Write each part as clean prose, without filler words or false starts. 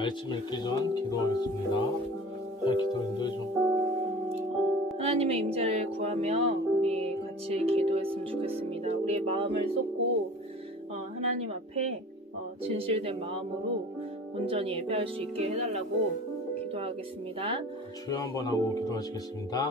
말씀 읽기 전 기도하겠습니다. 기도 인도해줘. 하나님의 임재를 구하며 우리 같이 기도했으면 좋겠습니다. 우리의 마음을 쏟고 하나님 앞에 진실된 마음으로 온전히 예배할 수 있게 해달라고 기도하겠습니다. 주여 한번 하고 기도하시겠습니다.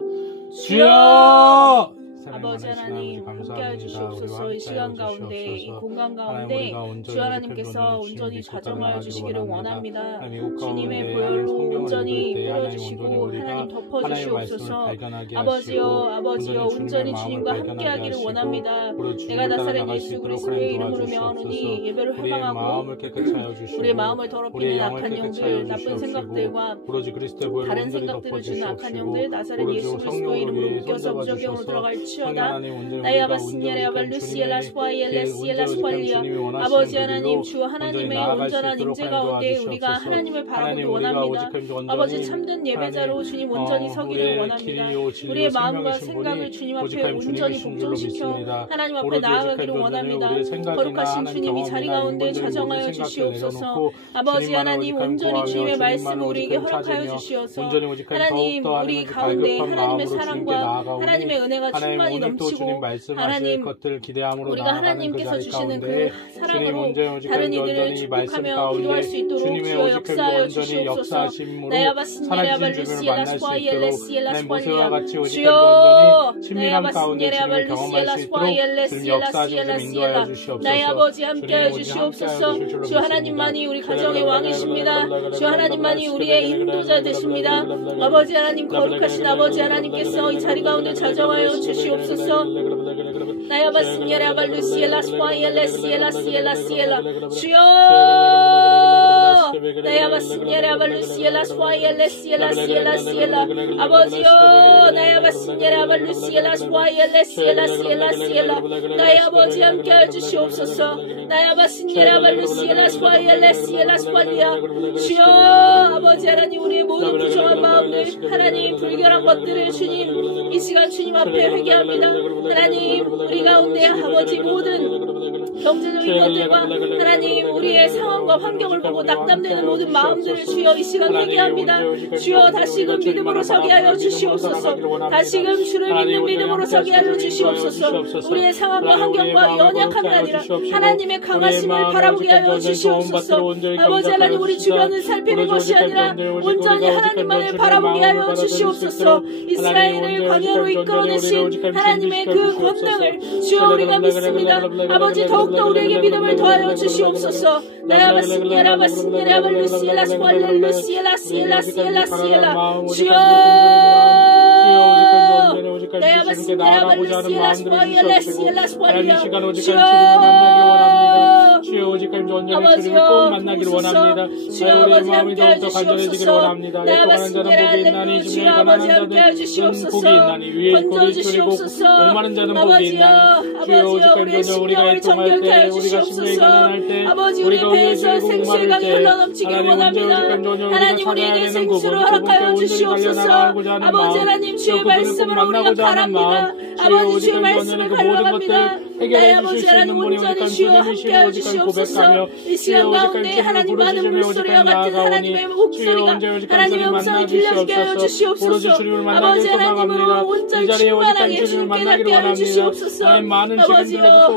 주여! 아버지 하나님 함께하여 주시옵소서. 이 시간 가운데 이 공간 가운데 주 하나님께서 온전히 좌정하여 주시기를 원합니다. 주님의 보혈로 온전히 뿌려주시고 하나님 덮어주시옵소서. 아버지여 온전히 주님과 함께하기를 원합니다. 내가 나사렛 예수 그리스도의 이름으로 명하노니 예배를 회방하고 우리의 마음을 더럽히는 악한 영들, 나쁜 생각들과 다른 생각들을 주는 악한 영들 나사렛 예수 그리스도의 이름으로 묶여서 무적경으로 들어갈 아버지 하나님 주 하나님의 온전한 임재 가운데 우리가 하나님을 바라보기 원합니다. 아버지 참된 예배자로 주님 온전히 서기를 원합니다. 우리의 마음과 생각을 주님 앞에 온전히 복종시켜 하나님 앞에 나아가기를 원합니다. 거룩하신 주님이 자리 가운데 좌정하여 주시옵소서. 아버지 하나님 온전히 주님의 말씀을 우리에게 허락하여 주시옵소서. 하나님 우리 가운데 하나님의 사랑과 하나님의 은혜가 충만히 넘치고 하나님 우리가 하나님께서 주시는 그 사랑으로 다른 이들을 축복하며 기도할 수 있도록 주여 역사하여 주시옵소서. 주여 나의 아버지 함께하여 주시옵소서. 주 하나님만이 우리 가정의 왕이십니다. 주 하나님만이 우리의 인도자 되십니다. 아버지 하나님 거룩하신 아버지 하나님께서 이 자리 가운데 좌정하여 주시옵소서. 주여 나의 아버지 함께하여 주시옵소서. 주여 아버지 하나님 우리의 모든 부정한 마음들 하나님 불결한 것들을 주님 이 시간 주님 앞에 회개합니다. 하나님 우리 가운데 아버지 모든 경제적인 것들과 하나님 우리의 상황과 환경을 보고 낙담되는 모든 마음들을 주여 이 시간 회개합니다. 주여 다시금 믿음으로 서게 하여 주시옵소서. 다시금 주를 믿는 믿음으로 서게 하여 주시옵소서. 우리의 상황과 환경과 연약함이 아니라 하나님의 강하심을 바라보게 하여 주시옵소서. 아버지 하나님 우리 주변을 살피는 것이 아니라 온전히 하나님만을 바라보게 하여 주시옵소서. 이스라엘을 광야로 이끌어내신 하나님의 그 권능을 주여 우리가 믿습니다. 아버지 더욱더 우리에게 믿음을 더하여 주시옵소서. 주여 주여 오직 온전히 주님을 꼭 만나기를 원합니다. 주여 우리의 마음이 더욱더 간절해지기를 원합니다. 애통하는 자는 복이 있나니 주님의 가난한 자는 복이 있나니 위에 고리 줄이고 목마른 자는 복이 있나니 주여 오직 온전히 우리가 애통할 때 우리가 심령이 가난할 때 우리가 위에 줄이고 목마를 때 하나님 하나님 우리에게 생수를 허락하여 주시옵소서. 아버지 하나님 주의 말씀으로 우리가 바랍니다. 아버지 주의 말씀을 갈망합니다. 나의 아버지 하나님 온전히 주여 함께하여 주시옵소서. 이 시간 가운데 하나님 많은 물소리와 같은 하나님의 목소리가 하나님의 음성을 들려주게 하여 주시옵소서. 아버지 하나님으로 온전히 충만하게 주님께 닿게 하여 주시옵소서. 아버지여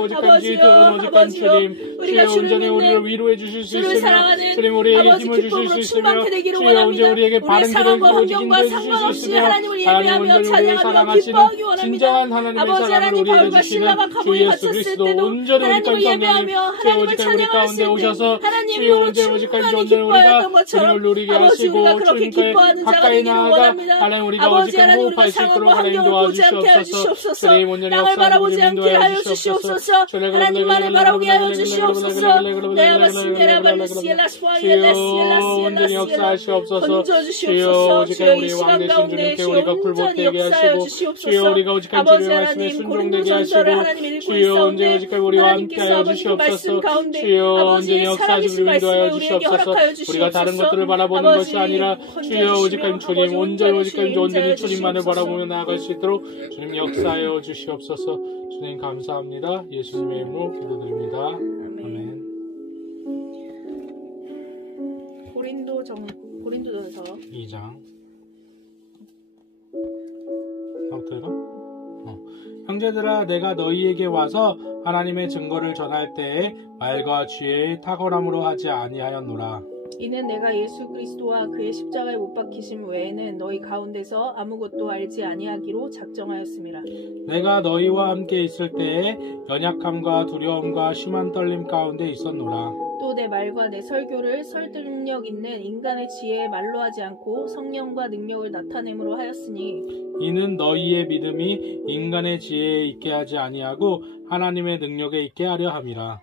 우리가 주를 믿는 주를 사랑하는 아버지 기쁨으로 충만케 되기를 원합니다. 우리의 상황과 환경과 상관없이 하나님을 예배하며 찬양하며 기뻐하기 원합니다. 아버지 하나님 바울과 신라가 감옥에 갇혔을 때도 하나님을 예배하며 하나님을 찬양하였을 때 하나님으로 충만히 기뻐하였던 것처럼 아버지 우리가 그렇게 기뻐하는 자가 되기를 원합니다. 아버지 하나님 우리가 상황과 환경을 보지 않게 하여 주시옵소서. 땅을 바라보지 않게 하여 주시옵소서. 하나님만을 바라보게 하여 주시옵소서. 온전히 역사하시옵소서. 건져주시옵소서. 주여 이 시간 가운데 주여 온전히 역사하여 주시옵소서. 아버지 하나님 고린도 전서를 하나님 읽고 있사온데 하나님께서 아버지 그 말씀 가운데 아버지의 살아계신 말씀을 우리에게 허락하여 주시옵소서. 우리가 다른 것들을 바라보는 것이 아니라 주여 오직 주님 온전히 주님만을 바라보며 나아갈 수 있도록 주님 역사하여 주시옵소서. 주님 감사합니다. 예수님의 이름으로 기도드립니다. 아멘. 고린도전서 2장. 나부터 읽어? 형제들아, 내가 너희에게 와서 하나님의 증거를 전할 때에 말과 지혜의 탁월함으로 하지 아니하였노라. 이는 내가 예수 그리스도와 그의 십자가에 못 박히심 외에는 너희 가운데서 아무것도 알지 아니하기로 작정하였음이라. 내가 너희와 함께 있을 때에 연약함과 두려움과 심한 떨림 가운데 있었노라. 또 내 말과 내 설교를 설득력 있는 인간의 지혜의 말로 하지 않고 성령과 능력을 나타내므로 하였으니 이는 너희의 믿음이 인간의 지혜에 있게 하지 아니하고 하나님의 능력에 있게 하려 함이라.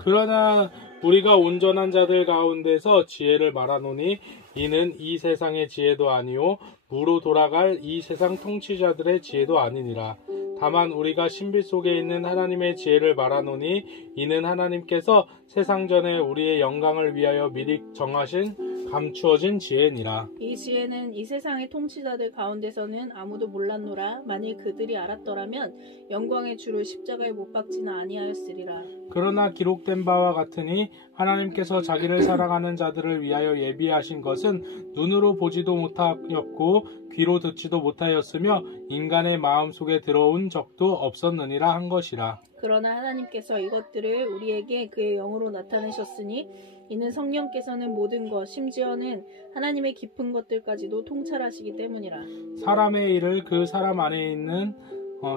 그러나 우리가 온전한 자들 가운데서 지혜를 말하노니 이는 이 세상의 지혜도 아니요 무로 돌아갈 이 세상 통치자들의 지혜도 아니니라. 다만 우리가 신비 속에 있는 하나님의 지혜를 말하노니 이는 하나님께서 세상 전에 우리의 영광을 위하여 미리 정하신 감추어진 지혜니라. 이 지혜는 이 세상의 통치자들 가운데서는 아무도 몰랐노라. 만일 그들이 알았더라면 영광의 주를 십자가에 못 박지는 아니하였으리라. 그러나 기록된 바와 같으니 하나님께서 자기를 사랑하는 자들을 위하여 예비하신 것은 눈으로 보지도 못하였고 귀로 듣지도 못하였으며 인간의 마음속에 들어온 적도 없었느니라 한 것이라. 그러나 하나님께서 이것들을 우리에게 그의 영으로 나타내셨으니 이는 성령께서는 모든 것 심지어는 하나님의 깊은 것들까지도 통찰하시기 때문이라. 사람의 일을 그 사람 안에 있는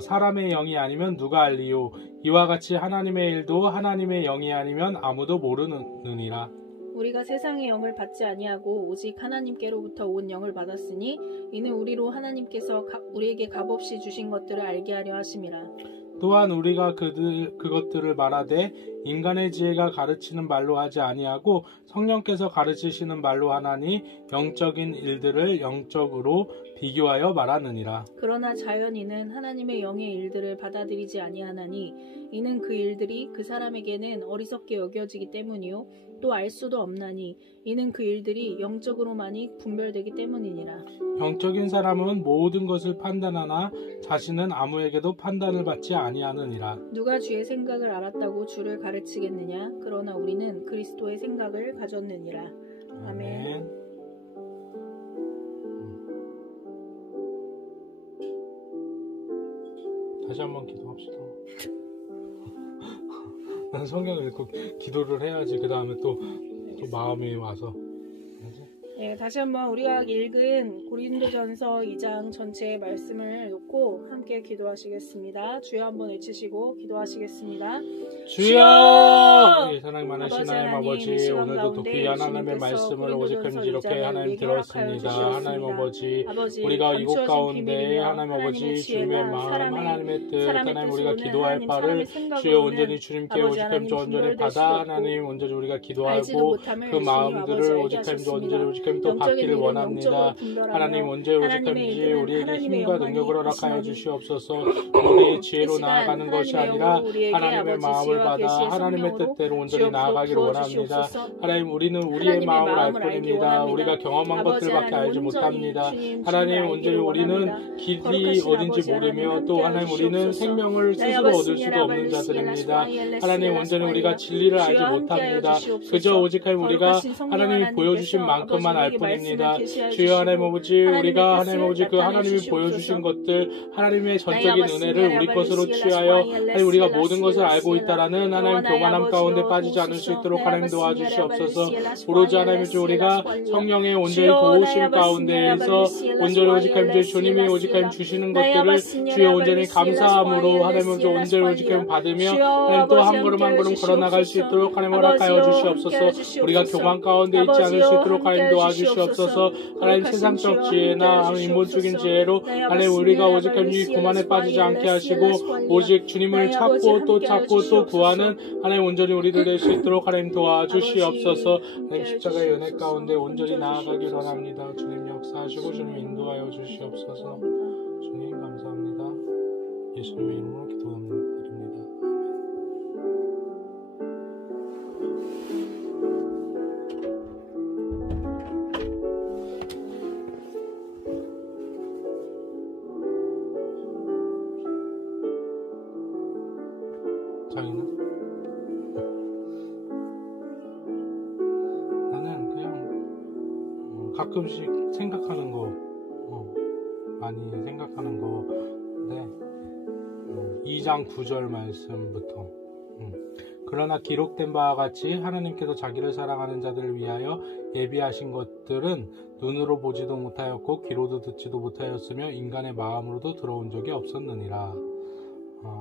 사람의 영이 아니면 누가 알리요. 이와 같이 하나님의 일도 하나님의 영이 아니면 아무도 모르느니라. 우리가 세상의 영을 받지 아니하고 오직 하나님께로부터 온 영을 받았으니 이는 우리로 하나님께서 우리에게 값없이 주신 것들을 알게 하려 하심이라. 또한 우리가 그것들을 말하되 인간의 지혜가 가르치는 말로 하지 아니하고 성령께서 가르치시는 말로 하나니 영적인 일들을 영적으로 비교하여 말하느니라. 그러나 자연인은 하나님의 영의 일들을 받아들이지 아니하나니 이는 그 일들이 그 사람에게는 어리석게 여겨지기 때문이요 또 알 수도 없나니 이는 그 일들이 영적으로만이 분별되기 때문이니라. 영적인 사람은 모든 것을 판단하나 자신은 아무에게도 판단을 받지 아니하느니라. 누가 주의 생각을 알았다고 주를 가르치겠느냐? 그러나 우리는 그리스도의 생각을 가졌느니라. 아멘. 다시 한번 기도합시다. 난 성경을 읽고 기도를 해야지 그 다음에 또 마음이 와서. 네, 다시 한번 우리가 읽은 고린도전서 2장 전체의 말씀을 놓고 함께 기도하시겠습니다. 주여 한번 외치시고 기도하시겠습니다. 주여! 사랑 많으신 하나님 아버지, 오늘도 또 귀한 하나님의 말씀을 오직함 이렇게 하나님 들었습니다. 하나님 아버지, 우리가 이곳 가운데 하나님 아버지 주님의 마음, 하나님의 뜻, 하나님 우리가 기도할 바를 주여 온전히 주님께 오직함 온전히 받아 하나님 온전히 우리가 기도하고 그 마음들을 오직함 온전히 또 받기를 원합니다. 하나님 언제 오직함인지 우리에게 힘과 능력을 허락하여 주시옵소서. 우리의 지혜로 나아가는 것이 아니라 하나님의 마음을 받아 하나님의 뜻대로 온전히 나아가기를 원합니다. 하나님 우리는 우리의 마음을 알 뿐입니다. 우리가 경험한 것들밖에 알지 못합니다. 하나님 온전히 우리는 길이 어딘지 모르며 또 하나님 우리는 생명을 스스로 얻을 수도 없는 자들입니다. 하나님 온전히 우리가 진리를 알지 못합니다. 그저 오직 우리가 하나님이 보여주신 만큼만 알 뿐입니다. 주여 하나님 아버지 우리가 하나님 아버지 그 하나님이 보여주신 것들 하나님의 전적인 은혜를 우리 것으로 취하여 하나님 우리가 모든 것을 알고 있다라는 하나님 교만함 가운데 빠지지 않을 수 있도록 하나님 도와주시옵소서. 오로지 하나님 우리가 성령의 온전히 도우심 가운데에서 온전히 오직 하나님 주님이 오직 하나님 주시는 것들을 주여 온전히 감사함으로 하나님 아버지 온전히 오직 하나님 받으며 하나님 또 한 걸음 한 걸음 걸어나갈 수 있도록 하나님 허락하여 주시옵소서. 우리가 교만 가운데 있지 않을 수 있도록 하나님 도와주시옵소서. 하나님 세상적 지혜나 하나님 인본적인 지혜로 하나님 우리가 오직 하나님 이 교만에 빠지지 않게 하시고 오직 주님을 찾고 또 구하는 하나님 온전히 우리들 될 수 있도록 하나님 도와주시옵소서. 하나님 십자가의 은혜 가운데 온전히 나아가기 원합니다. 주님 역사하시고 주님 인도하여 주시옵소서. 주님 감사합니다. 예수님의 이름으로 기도합니다. 장인은? 가끔씩 생각하는 거, 많이 생각하는 건데, 2장 9절 말씀부터. 그러나 기록된 바와 같이 하나님께서 자기를 사랑하는 자들을 위하여 예비하신 것들은 눈으로 보지도 못하였고 귀로도 듣지도 못하였으며 인간의 마음으로도 들어온 적이 없었느니라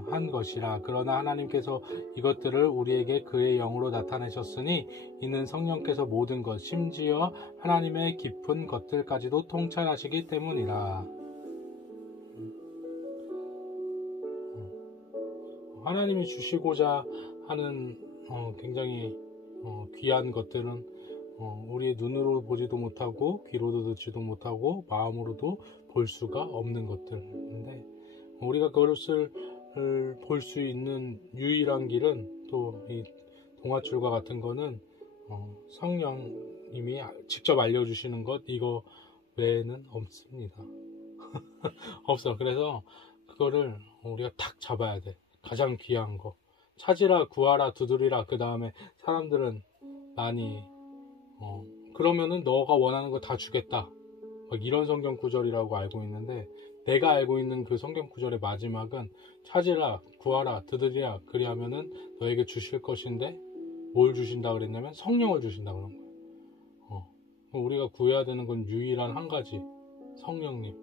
한 것이라. 그러나 하나님께서 이것들을 우리에게 그의 영으로 나타내셨으니 이는 성령께서 모든 것 심지어 하나님의 깊은 것들까지도 통찰하시기 때문이라. 하나님이 주시고자 하는 굉장히 귀한 것들은 우리의 눈으로 보지도 못하고 귀로도 듣지도 못하고 마음으로도 볼 수가 없는 것들인데, 우리가 그것을 볼 수 있는 유일한 길은 또 이 동화줄과 같은 거는 성령님이 직접 알려주시는 것, 이거 외에는 없습니다. 없어. 그래서 그거를 우리가 탁 잡아야 돼. 가장 귀한 거. 찾으라, 구하라, 두드리라. 그 다음에 사람들은 많이 그러면은 너가 원하는 거 다 주겠다, 막 이런 성경 구절이라고 알고 있는데, 내가 알고 있는 그 성경 구절의 마지막은 찾으라, 구하라, 두드리라. 그리하면은 너에게 주실 것인데, 뭘 주신다 그랬냐면 성령을 주신다 그런 거예요. 우리가 구해야 되는 건 유일한 한 가지, 성령님.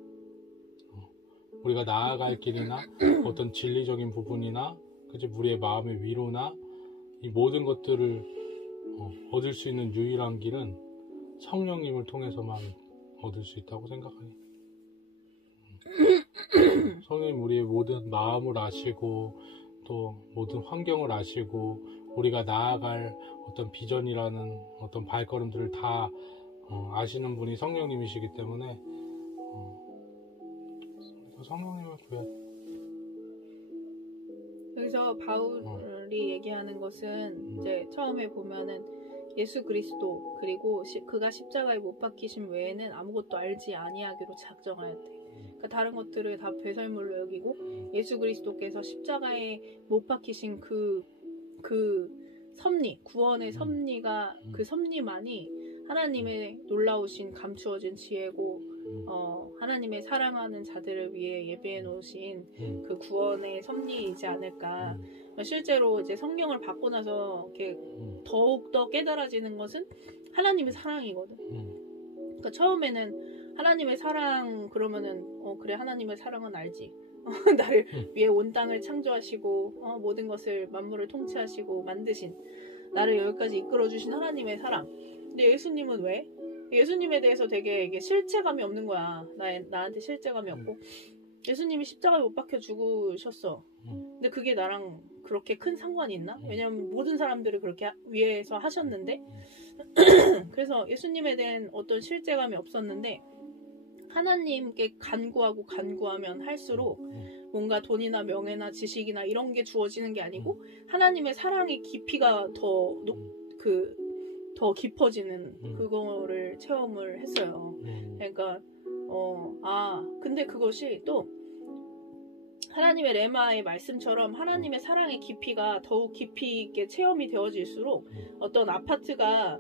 우리가 나아갈 길이나 어떤 진리적인 부분이나 그치, 우리의 마음의 위로나 이 모든 것들을 얻을 수 있는 유일한 길은 성령님을 통해서만 얻을 수 있다고 생각해요. 성령님 우리의 모든 마음을 아시고 또 모든 환경을 아시고 우리가 나아갈 어떤 비전이라는 어떤 발걸음들을 다 아시는 분이 성령님이시기 때문에 성령님을 구해야 돼. 여기서 바울이 얘기하는 것은 이제 처음에 보면은 예수 그리스도 그리고 그가 십자가에 못 박히심 외에는 아무것도 알지 아니하기로 작정하였대. 그러니까 다른 것들을 다 배설물로 여기고 예수 그리스도께서 십자가에 못 박히신 그 섭리, 구원의 섭리가 그 섭리만이 하나님의 놀라우신 감추어진 지혜고 하나님의 사랑하는 자들을 위해 예비해 놓으신 그 구원의 섭리이지 않을까. 실제로 이제 성경을 받고 나서 이렇게 더욱더 깨달아지는 것은 하나님의 사랑이거든. 그러니까 처음에는 하나님의 사랑 그러면은 그래, 하나님의 사랑은 알지. 나를 위해 온 땅을 창조하시고 모든 것을 만물을 통치하시고 만드신 나를 여기까지 이끌어주신 하나님의 사랑. 근데 예수님은 왜? 예수님에 대해서 되게 이게 실체감이 없는 거야. 나한테 실체감이 없고. 예수님이 십자가에 못 박혀 죽으셨어. 근데 그게 나랑 그렇게 큰 상관이 있나? 왜냐면 모든 사람들을 그렇게 위해서 하셨는데 그래서 예수님에 대한 어떤 실체감이 없었는데, 하나님께 간구하면 할수록 뭔가 돈이나 명예나 지식이나 이런 게 주어지는 게 아니고 하나님의 사랑의 깊이가 더 깊어지는 그거를 체험을 했어요. 그러니까 근데 그것이 또 하나님의 레마의 말씀처럼 하나님의 사랑의 깊이가 더욱 깊이 있게 체험이 되어질수록 어떤 아파트가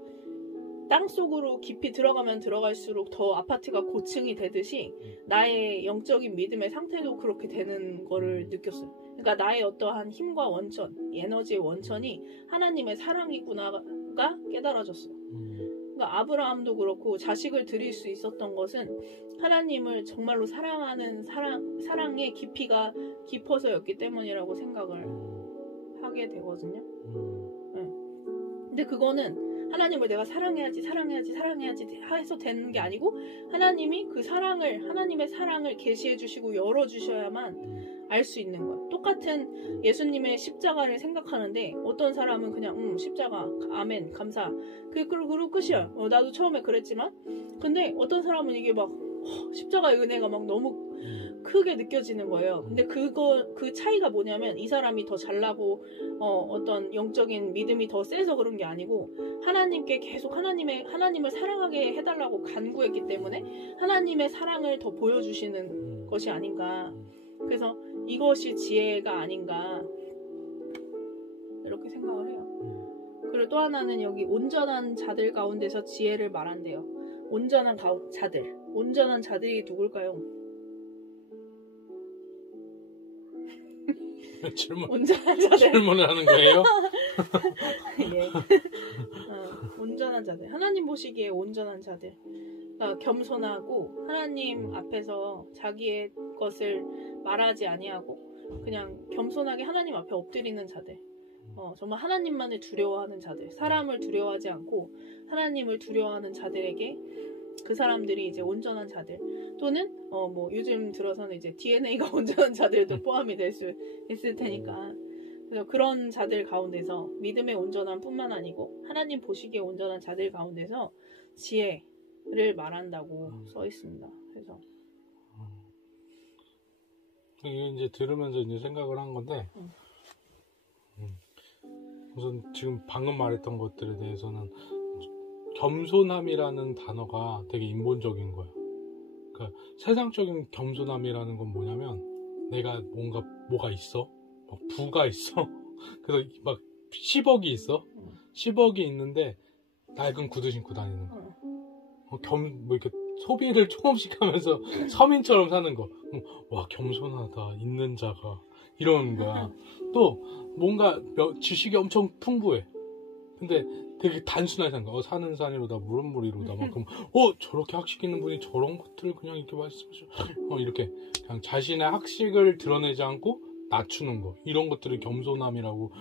땅속으로 깊이 들어가면 들어갈수록 더 아파트가 고층이 되듯이 나의 영적인 믿음의 상태도 그렇게 되는 거를 느꼈어요. 그러니까 나의 어떠한 힘과 원천, 에너지의 원천이 하나님의 사랑이구나가 깨달아졌어요. 그러니까 아브라함도 그렇고 자식을 드릴 수 있었던 것은 하나님을 정말로 사랑하는 사랑의 깊이가 깊어서였기 때문이라고 생각을 하게 되거든요. 근데 그거는 하나님을 내가 사랑해야지 해서 되는 게 아니고 하나님이 하나님의 사랑을 계시해 주시고 열어 주셔야만 알 수 있는 거야. 똑같은 예수님의 십자가를 생각하는데 어떤 사람은 그냥 십자가 아멘 감사 그리고 끝이야. 나도 처음에 그랬지만 근데 어떤 사람은 이게 막 십자가의 은혜가 막 너무 크게 느껴지는 거예요. 근데 그 차이가 뭐냐면 이 사람이 더 잘나고 어떤 영적인 믿음이 더 세서 그런 게 아니고 하나님께 계속 하나님을 사랑하게 해달라고 간구했기 때문에 하나님의 사랑을 더 보여주시는 것이 아닌가. 그래서 이것이 지혜가 아닌가 이렇게 생각을 해요. 그리고 또 하나는 여기 온전한 자들 가운데서 지혜를 말한대요. 온전한 자들. 온전한 자들이 누굴까요? 온전한 자들. 질문을 하는 거예요? 예. 온전한 자들. 하나님 보시기에 온전한 자들. 그러니까 겸손하고 하나님 앞에서 자기의 것을 말하지 아니하고 그냥 겸손하게 하나님 앞에 엎드리는 자들. 정말 하나님만을 두려워하는 자들. 사람을 두려워하지 않고 하나님을 두려워하는 자들에게 그 사람들이 이제 온전한 자들. 또는 뭐 요즘 들어서는 이제 DNA가 온전한 자들도 포함이 될 수 있을 테니까. 그래서 그런 자들 가운데서 믿음의 온전함 뿐만 아니고 하나님 보시기에 온전한 자들 가운데서 지혜를 말한다고 써 있습니다. 그래서 이게 이제 들으면서 이제 생각을 한 건데 우선 지금 방금 말했던 것들에 대해서는 겸손함이라는 단어가 되게 인본적인 거예요. 그러니까 세상적인 겸손함이라는 건 뭐냐면 내가 뭐가 있어? 막 부가 있어. 그래서 막 10억이 있어. 10억이 있는데 낡은 구두 신고 다니는 거. 뭐 이렇게 소비를 조금씩 하면서 서민처럼 사는 거. 와, 겸손하다. 있는 자가. 이러는 거야. 또 뭔가 지식이 엄청 풍부해. 근데 되게 단순하게 생각. 사는 산이로다 물은 물이로다. 막 그럼 저렇게 학식 있는 분이 저런 것들을 그냥 이렇게 말씀하셔. 이렇게 그냥 자신의 학식을 드러내지 않고 낮추는 거. 이런 것들을 겸손함이라고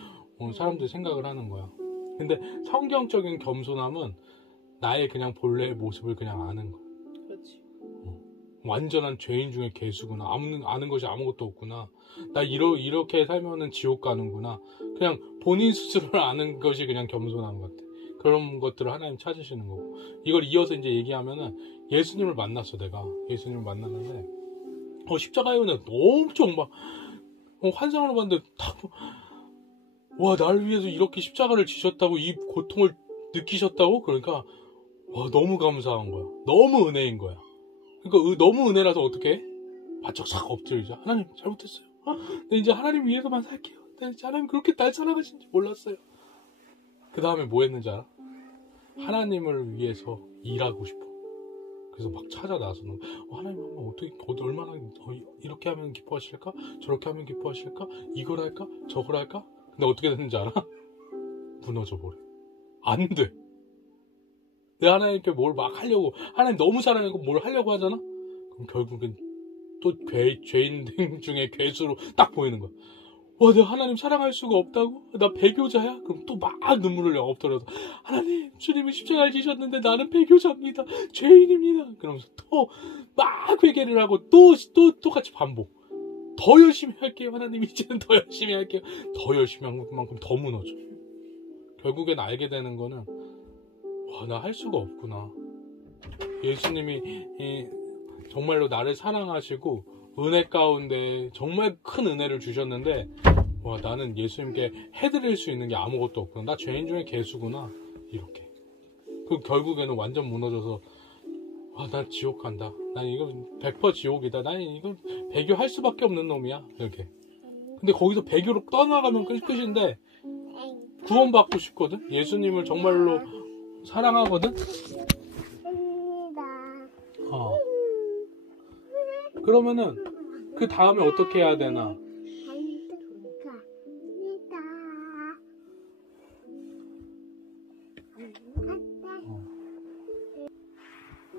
사람들이 생각을 하는 거야. 근데 성경적인 겸손함은 나의 그냥 본래의 모습을 그냥 아는 거야. 그렇지. 완전한 죄인 중에 괴수구나. 아는 것이 아무것도 없구나. 나 이렇게 살면은 지옥 가는구나. 그냥 본인 스스로를 아는 것이 그냥 겸손한 것 같아. 그런 것들을 하나님 찾으시는 거고. 이걸 이어서 이제 얘기하면은 예수님을 만났어, 내가. 예수님을 만났는데 십자가에 엄청 막 환상으로 봤는데 와, 나를 위해서 이렇게 십자가를 지셨다고, 이 고통을 느끼셨다고? 그러니까 와, 너무 감사한 거야. 너무 은혜인 거야. 그러니까 너무 은혜라서 어떻게 해? 바짝 싹 엎드리자. 하나님 잘못했어요. 나 이제 하나님 위해서만 살게요. 나 이제 하나님 그렇게 날 사랑하신지 몰랐어요. 그 다음에 뭐 했는지 알아? 하나님을 위해서 일하고 싶어. 그래서 막 찾아 나서는 하나님 어떻게 얼마나 이렇게 하면 기뻐하실까? 저렇게 하면 기뻐하실까? 이걸 할까? 저걸 할까? 근데 어떻게 됐는지 알아? 무너져 버려. 안 돼. 내 하나님께 뭘 막 하려고, 하나님 너무 사랑하고 뭘 하려고 하잖아? 그럼 결국엔 또 죄인들 중에 괴수로 딱 보이는 거야. 와, 내가 하나님 사랑할 수가 없다고? 나 배교자야? 그럼 또 막 눈물을 흘려 엎드려서 하나님, 주님이 십자가를 지셨는데 나는 배교자입니다. 죄인입니다. 그러면서 또 막 회개를 하고 또 똑같이 반복. 더 열심히 할게요. 하나님, 이제는 더 열심히 할게요. 더 열심히 한 만큼 더 무너져. 결국엔 알게 되는 거는 와, 나 할 수가 없구나. 예수님이 정말로 나를 사랑하시고 은혜 가운데 정말 큰 은혜를 주셨는데 와, 나는 예수님께 해드릴 수 있는 게 아무것도 없구나. 나 죄인 중에 괴수구나. 이렇게. 그 결국에는 완전 무너져서 와, 나 지옥 간다. 난 이거 100% 지옥이다. 난 이거 배교할 수밖에 없는 놈이야. 이렇게. 근데 거기서 배교로 떠나가면 끝인데 구원받고 싶거든. 예수님을 정말로 사랑하거든. 그러면은 그 다음에 어떻게 해야 되나?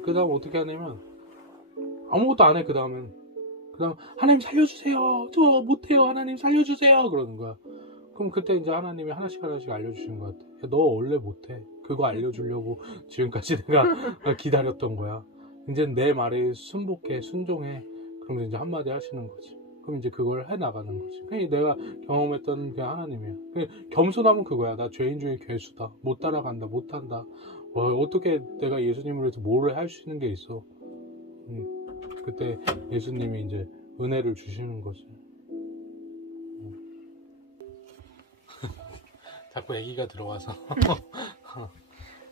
그 다음 어떻게 하냐면 아무것도 안 해. 그 다음 하나님 살려주세요. 저 못해요. 하나님 살려주세요. 그러는 거야. 그럼 그때 이제 하나님이 하나씩 알려주시는 것 같아. 야, 너 원래 못해. 그거 알려주려고 지금까지 내가 기다렸던 거야. 이제 내 말에 순종해. 그럼 이제 한마디 하시는 거지. 그럼 이제 그걸 해나가는 거지. 그게 내가 경험했던 게 하나님이야. 겸손하면 그거야. 나 죄인 중에 괴수다. 못 따라간다. 못한다. 어떻게 내가 예수님을 위해서 뭐를 할 수 있는 게 있어. 그때 예수님이 이제 은혜를 주시는 거지. 자꾸 애기가 들어와서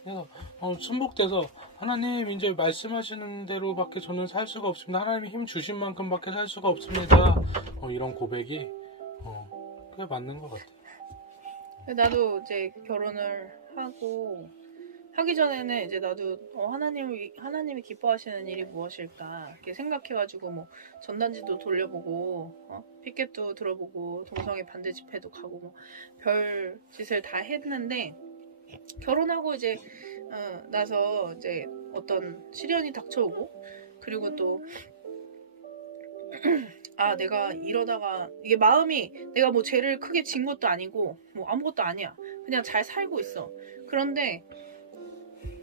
그래서 순복돼서 하나님 이제 말씀하시는 대로밖에 저는 살 수가 없습니다. 하나님이 힘 주신 만큼밖에 살 수가 없습니다. 이런 고백이 그게 맞는 것 같아요. 나도 이제 결혼을 하고 하기 전에는 이제 나도 하나님이 기뻐하시는 일이 무엇일까 이렇게 생각해가지고 뭐 전단지도 돌려보고 피켓도 들어보고 동성애 반대 집회도 가고 뭐 별 짓을 다 했는데 결혼하고 이제 나서 이제 어떤 시련이 닥쳐오고 그리고 또 내가 이러다가 이게 마음이 내가 뭐 죄를 크게 진 것도 아니고 뭐 아무것도 아니야. 그냥 잘 살고 있어. 그런데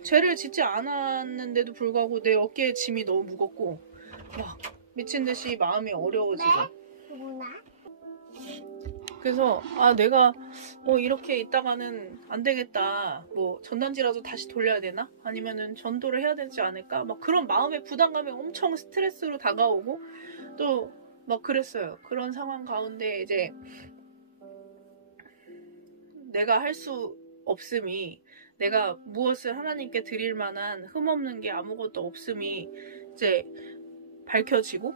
죄를 짓지 않았는데도 불구하고 내 어깨에 짐이 너무 무겁고 막 미친 듯이 마음이 어려워지고. 그래서 내가 이렇게 있다가는 안 되겠다. 뭐 전단지라도 다시 돌려야 되나? 아니면은 전도를 해야 되지 않을까? 막 그런 마음의 부담감이 엄청 스트레스로 다가오고 또 막 그랬어요. 그런 상황 가운데 이제 내가 할 수 없음이 내가 무엇을 하나님께 드릴 만한 흠없는 게 아무것도 없음이 이제 밝혀지고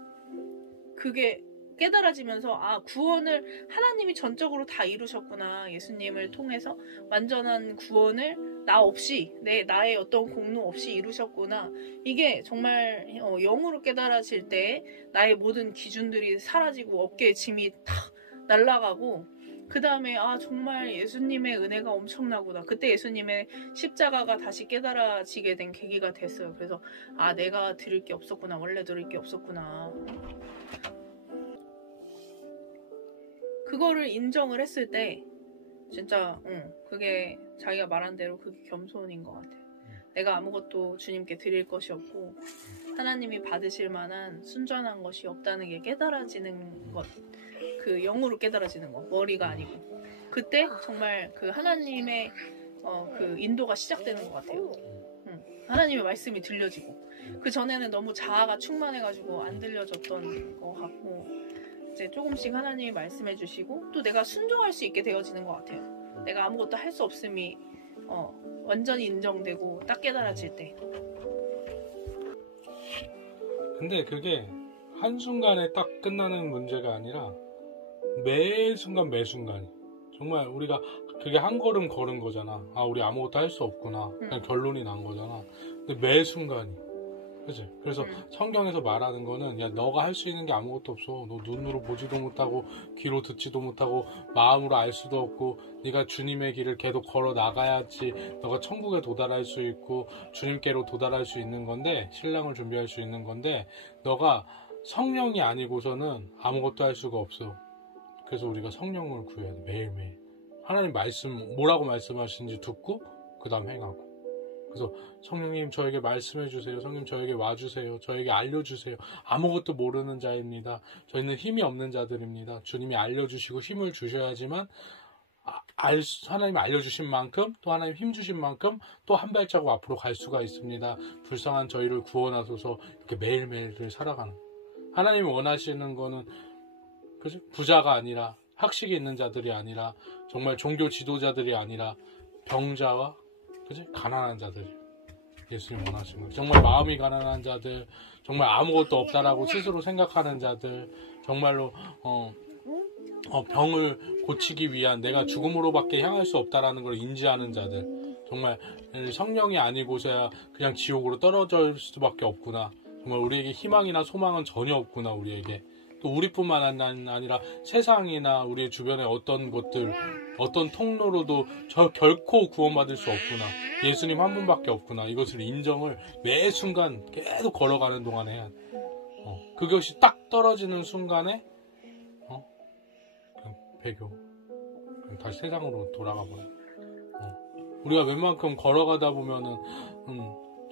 그게 깨달아지면서 구원을 하나님이 전적으로 다 이루셨구나. 예수님을 통해서 완전한 구원을 나 없이 나의 어떤 공로 없이 이루셨구나. 이게 정말 영으로 깨달아질 때 나의 모든 기준들이 사라지고 어깨에 짐이 탁 날아가고 그 다음에 정말 예수님의 은혜가 엄청나구나. 그때 예수님의 십자가가 다시 깨달아지게 된 계기가 됐어요. 그래서 내가 드릴 게 없었구나. 원래 드릴 게 없었구나. 그거를 인정을 했을 때 진짜 그게 자기가 말한 대로 그게 겸손인 것 같아요. 내가 아무것도 주님께 드릴 것이 없고 하나님이 받으실 만한 순전한 것이 없다는 게 깨달아지는 것. 그 영으로 깨달아지는 거. 머리가 아니고. 그때 정말 그 하나님의 그 인도가 시작되는 것 같아요. 하나님의 말씀이 들려지고. 그 전에는 너무 자아가 충만해가지고 안 들려졌던 것 같고 이제 조금씩 하나님이 말씀해 주시고 또 내가 순종할 수 있게 되어지는 것 같아요. 내가 아무것도 할 수 없음이 완전히 인정되고 딱 깨달아질 때. 근데 그게 한순간에 딱 끝나는 문제가 아니라 매 순간이 정말 우리가 그게 한 걸음 걸은 거잖아. 우리 아무것도 할 수 없구나. 그냥 결론이 난 거잖아. 근데 매 순간이 그치? 그래서 성경에서 말하는 거는 야 너가 할 수 있는 게 아무것도 없어. 너 눈으로 보지도 못하고 귀로 듣지도 못하고 마음으로 알 수도 없고 네가 주님의 길을 계속 걸어 나가야지 너가 천국에 도달할 수 있고 주님께로 도달할 수 있는 건데 신랑을 준비할 수 있는 건데 너가 성령이 아니고서는 아무것도 할 수가 없어. 그래서 우리가 성령을 구해야 돼. 매일매일 하나님 말씀 뭐라고 말씀하시는지 듣고 그 다음 행하고. 그래서 성령님 저에게 말씀해 주세요. 성령님 저에게 와주세요. 저에게 알려주세요. 아무것도 모르는 자입니다. 저희는 힘이 없는 자들입니다. 주님이 알려주시고 힘을 주셔야지만 하나님 알려주신 만큼 또 하나님 힘 주신 만큼 또 한 발자국 앞으로 갈 수가 있습니다. 불쌍한 저희를 구원하소서. 이렇게 매일매일을 살아가는 하나님이 원하시는 거는 그치? 부자가 아니라 학식이 있는 자들이 아니라 정말 종교 지도자들이 아니라 병자와 그치? 가난한 자들 예수님 원하시는 거예요. 정말 마음이 가난한 자들 정말 아무것도 없다라고 스스로 생각하는 자들 정말로 병을 고치기 위한 내가 죽음으로밖에 향할 수 없다라는 걸 인지하는 자들 정말 성령이 아니고서야 그냥 지옥으로 떨어질 수밖에 없구나. 정말 우리에게 희망이나 소망은 전혀 없구나. 우리에게 또 우리뿐만 아니라 세상이나 우리의 주변의 어떤 것들 어떤 통로로도 결코 구원받을 수 없구나. 예수님 한 분밖에 없구나. 이것을 인정을 매 순간 계속 걸어가는 동안에 해야 돼. 그것이 딱 떨어지는 순간에 그냥 배교 그냥 다시 세상으로 돌아가 버려. 우리가 웬만큼 걸어가다 보면은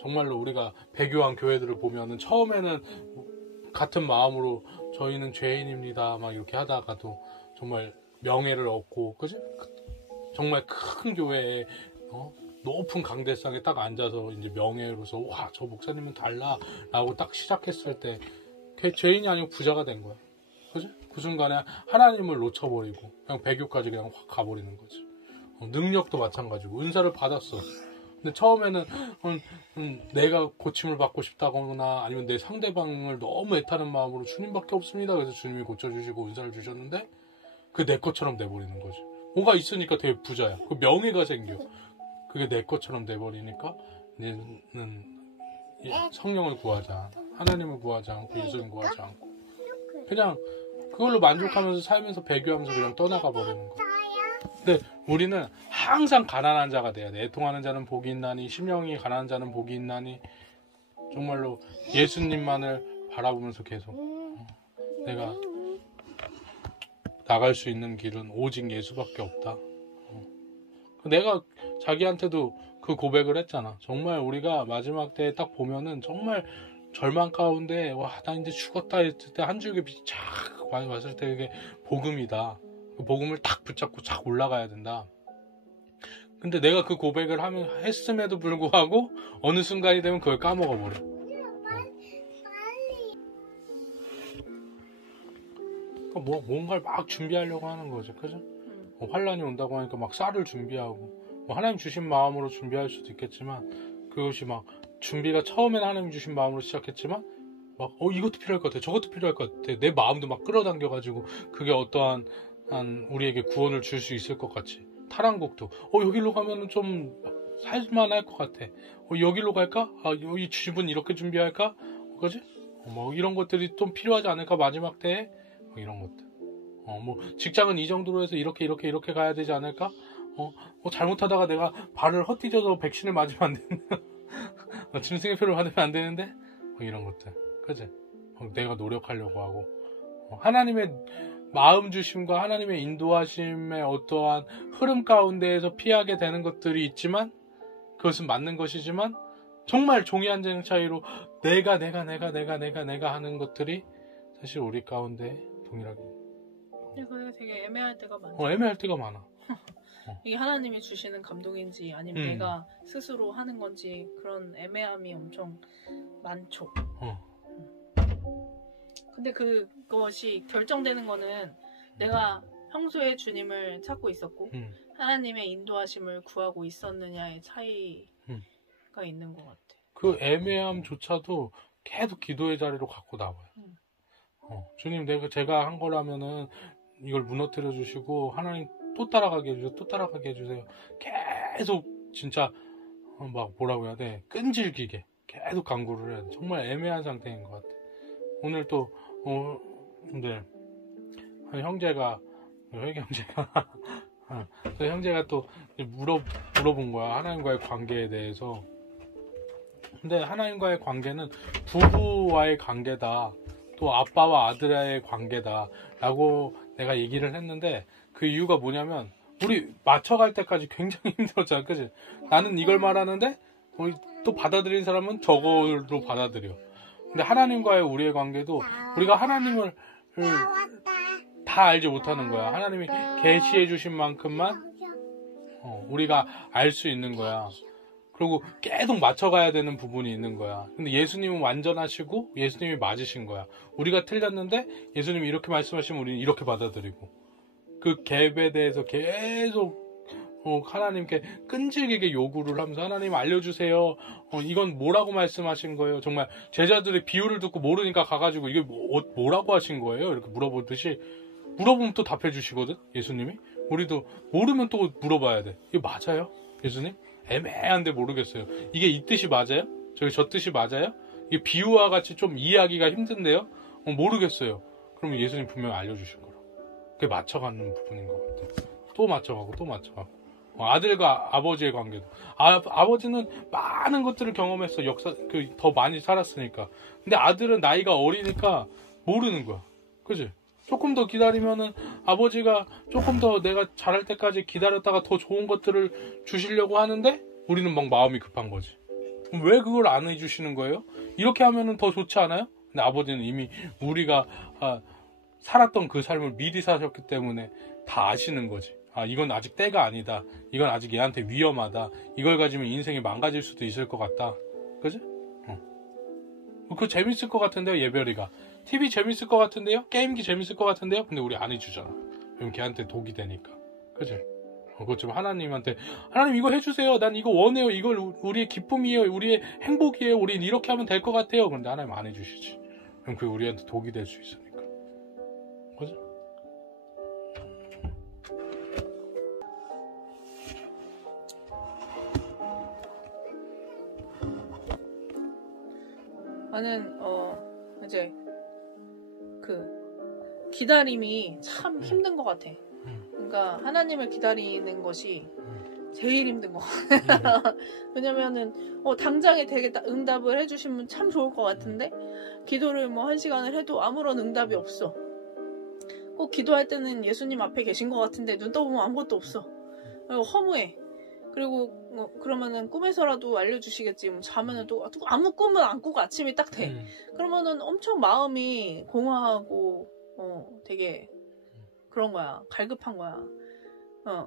정말로 우리가 배교한 교회들을 보면은 처음에는 같은 마음으로 저희는 죄인입니다 막 이렇게 하다가도 정말 명예를 얻고 그치? 정말 큰 교회에 높은 강대상에 딱 앉아서 이제 명예로서 와 저 목사님은 달라 라고 딱 시작했을 때 죄인이 아니고 부자가 된 거야. 그치? 그 순간에 하나님을 놓쳐버리고 그냥 배교까지 그냥 확 가버리는 거지. 능력도 마찬가지고 은사를 받았어. 근데 처음에는 내가 고침을 받고 싶다거나 아니면 내 상대방을 너무 애타는 마음으로 주님밖에 없습니다. 그래서 주님이 고쳐주시고 은사를 주셨는데 그 내 것처럼 돼버리는 거지. 뭐가 있으니까 되게 부자야. 그 명예가 생겨. 그게 내 것처럼 돼버리니까 이제는 성령을 구하자, 하나님을 구하지 않고 예수님 구하지 않고 그냥 그걸로 만족하면서 살면서 배교하면서 그냥 떠나가 버리는 거. 근데 우리는 항상 가난한 자가 돼야 돼. 애통하는 자는 복이 있나니, 심령이 가난한 자는 복이 있나니, 정말로 예수님만을 바라보면서 계속 내가 나갈 수 있는 길은 오직 예수밖에 없다. 내가 자기한테도 그 고백을 했잖아. 정말 우리가 마지막 때에 딱 보면은 정말 절망 가운데 와, 나 이제 죽었다 했을 때 한 줄기 빛이 쫙 왔을 때 그게 복음이다. 그 복음을 딱 붙잡고 쫙 올라가야 된다. 근데 내가 그 고백을 했음에도 불구하고 어느 순간이 되면 그걸 까먹어 버려. 그러니까 뭔가를 막 준비하려고 하는 거죠, 그죠? 환란이 온다고 하니까 막 쌀을 준비하고, 하나님 주신 마음으로 준비할 수도 있겠지만, 그것이 막 준비가 처음에는 하나님 주신 마음으로 시작했지만, 막 이것도 필요할 것 같아, 저것도 필요할 것 같아, 내 마음도 막 끌어당겨가지고 그게 어떠한 우리에게 구원을 줄 수 있을 것 같이. 타랑곡도 여기로 가면은 좀 살만할 것 같아. 여기로 갈까? 이 집은 이렇게 준비할까? 그지? 이런 것들이 좀 필요하지 않을까, 마지막 때에? 이런 것들. 직장은 이 정도로 해서 이렇게 가야 되지 않을까? 잘못하다가 내가 발을 헛디뎌서 백신을 맞으면 안 되는데, 짐승의표를 받으면 안 되는데? 이런 것들. 그지? 내가 노력하려고 하고. 하나님의 마음 주심과 하나님의 인도하심의 어떠한 흐름 가운데에서 피하게 되는 것들이 있지만, 그것은 맞는 것이지만, 정말 종이 한 장 차이로 내가 하는 것들이 사실 우리 가운데 동일하게. 그게 되게 애매할 때가 많아. 애매할 때가 많아. 이게 하나님이 주시는 감동인지 아니면 내가 스스로 하는 건지 그런 애매함이 엄청 많죠. 근데 그것이 결정되는 거는 내가 평소에 주님을 찾고 있었고 하나님의 인도하심을 구하고 있었느냐의 차이가 있는 것 같아. 그 애매함조차도 계속 기도의 자리로 갖고 나와요. 주님, 제가 한 거라면은 이걸 무너뜨려 주시고 하나님 또 따라가게 해주세요. 또 따라가게 해주세요. 계속 진짜 뭐라고 해야 돼? 끈질기게 계속 간구를 해야 돼. 정말 애매한 상태인 것 같아. 오늘 또 근데 형제가 형제가 또 물어본 거야. 하나님과의 관계에 대해서. 근데 하나님과의 관계는 부부와의 관계다. 또 아빠와 아들의 관계다. 라고 내가 얘기를 했는데, 그 이유가 뭐냐면, 우리 맞춰갈 때까지 굉장히 힘들었잖아. 그치? 나는 이걸 말하는데, 또 받아들인 사람은 저걸로 받아들여. 근데 하나님과의 우리의 관계도, 우리가 하나님을 다 알지 못하는 거야. 하나님이 계시해 주신 만큼만 우리가 알 수 있는 거야. 그리고 계속 맞춰가야 되는 부분이 있는 거야. 근데 예수님은 완전하시고 예수님이 맞으신 거야. 우리가 틀렸는데 예수님이 이렇게 말씀하시면 우리는 이렇게 받아들이고, 그 갭에 대해서 계속 하나님께 끈질기게 요구를 하면서, 하나님 알려주세요. 이건 뭐라고 말씀하신 거예요? 정말 제자들의 비유를 듣고 모르니까 가가지고 이게 뭐라고 하신 거예요? 이렇게 물어보듯이, 물어보면 또 답해 주시거든, 예수님이. 우리도 모르면 또 물어봐야 돼. 이게 맞아요? 예수님? 애매한데 모르겠어요. 이게 이 뜻이 맞아요? 저 뜻이 맞아요? 이게 비유와 같이 좀 이해하기가 힘든데요? 모르겠어요. 그러면 예수님 분명히 알려주실 거라. 그게 맞춰가는 부분인 것 같아요. 또 맞춰가고 또 맞춰가고. 아들과 아버지의 관계도. 아버지는 많은 것들을 경험했어. 더 많이 살았으니까. 근데 아들은 나이가 어리니까 모르는 거야. 그치? 조금 더 기다리면은 아버지가 조금 더 내가 잘할 때까지 기다렸다가 더 좋은 것들을 주시려고 하는데 우리는 막 마음이 급한 거지. 왜 그걸 안 해주시는 거예요? 이렇게 하면은 더 좋지 않아요? 근데 아버지는 이미 우리가 살았던 그 삶을 미리 사셨기 때문에 다 아시는 거지. 이건 아직 때가 아니다. 이건 아직 얘한테 위험하다. 이걸 가지면 인생이 망가질 수도 있을 것 같다. 그지? 그거 재밌을 것 같은데요, 예별이가. TV 재밌을 것 같은데요? 게임기 재밌을 것 같은데요? 근데 우리 안 해주잖아. 그럼 걔한테 독이 되니까. 그치? 그것 좀 하나님한테, 하나님 이거 해주세요. 난 이거 원해요. 이걸 우리의 기쁨이에요. 우리의 행복이에요. 우린 이렇게 하면 될 것 같아요. 근데 하나님 안 해주시지. 그럼 그게 우리한테 독이 될 수 있으니까. 그죠? 나는 이제 기다림이 참 힘든 것 같아. 그러니까 하나님을 기다리는 것이 제일 힘든 것 같아. 왜냐면은 당장에 되게 응답을 해주시면 참 좋을 것 같은데 기도를 뭐 1시간을 해도 아무런 응답이 없어. 꼭 기도할 때는 예수님 앞에 계신 것 같은데 눈 떠보면 아무것도 없어. 그리고 허무해. 그리고 그러면은 꿈에서라도 알려주시겠지. 자면은 또 아무 꿈은 안 꾸고 아침이 딱 돼. 그러면은 엄청 마음이 공허하고 되게 그런 거야. 갈급한 거야.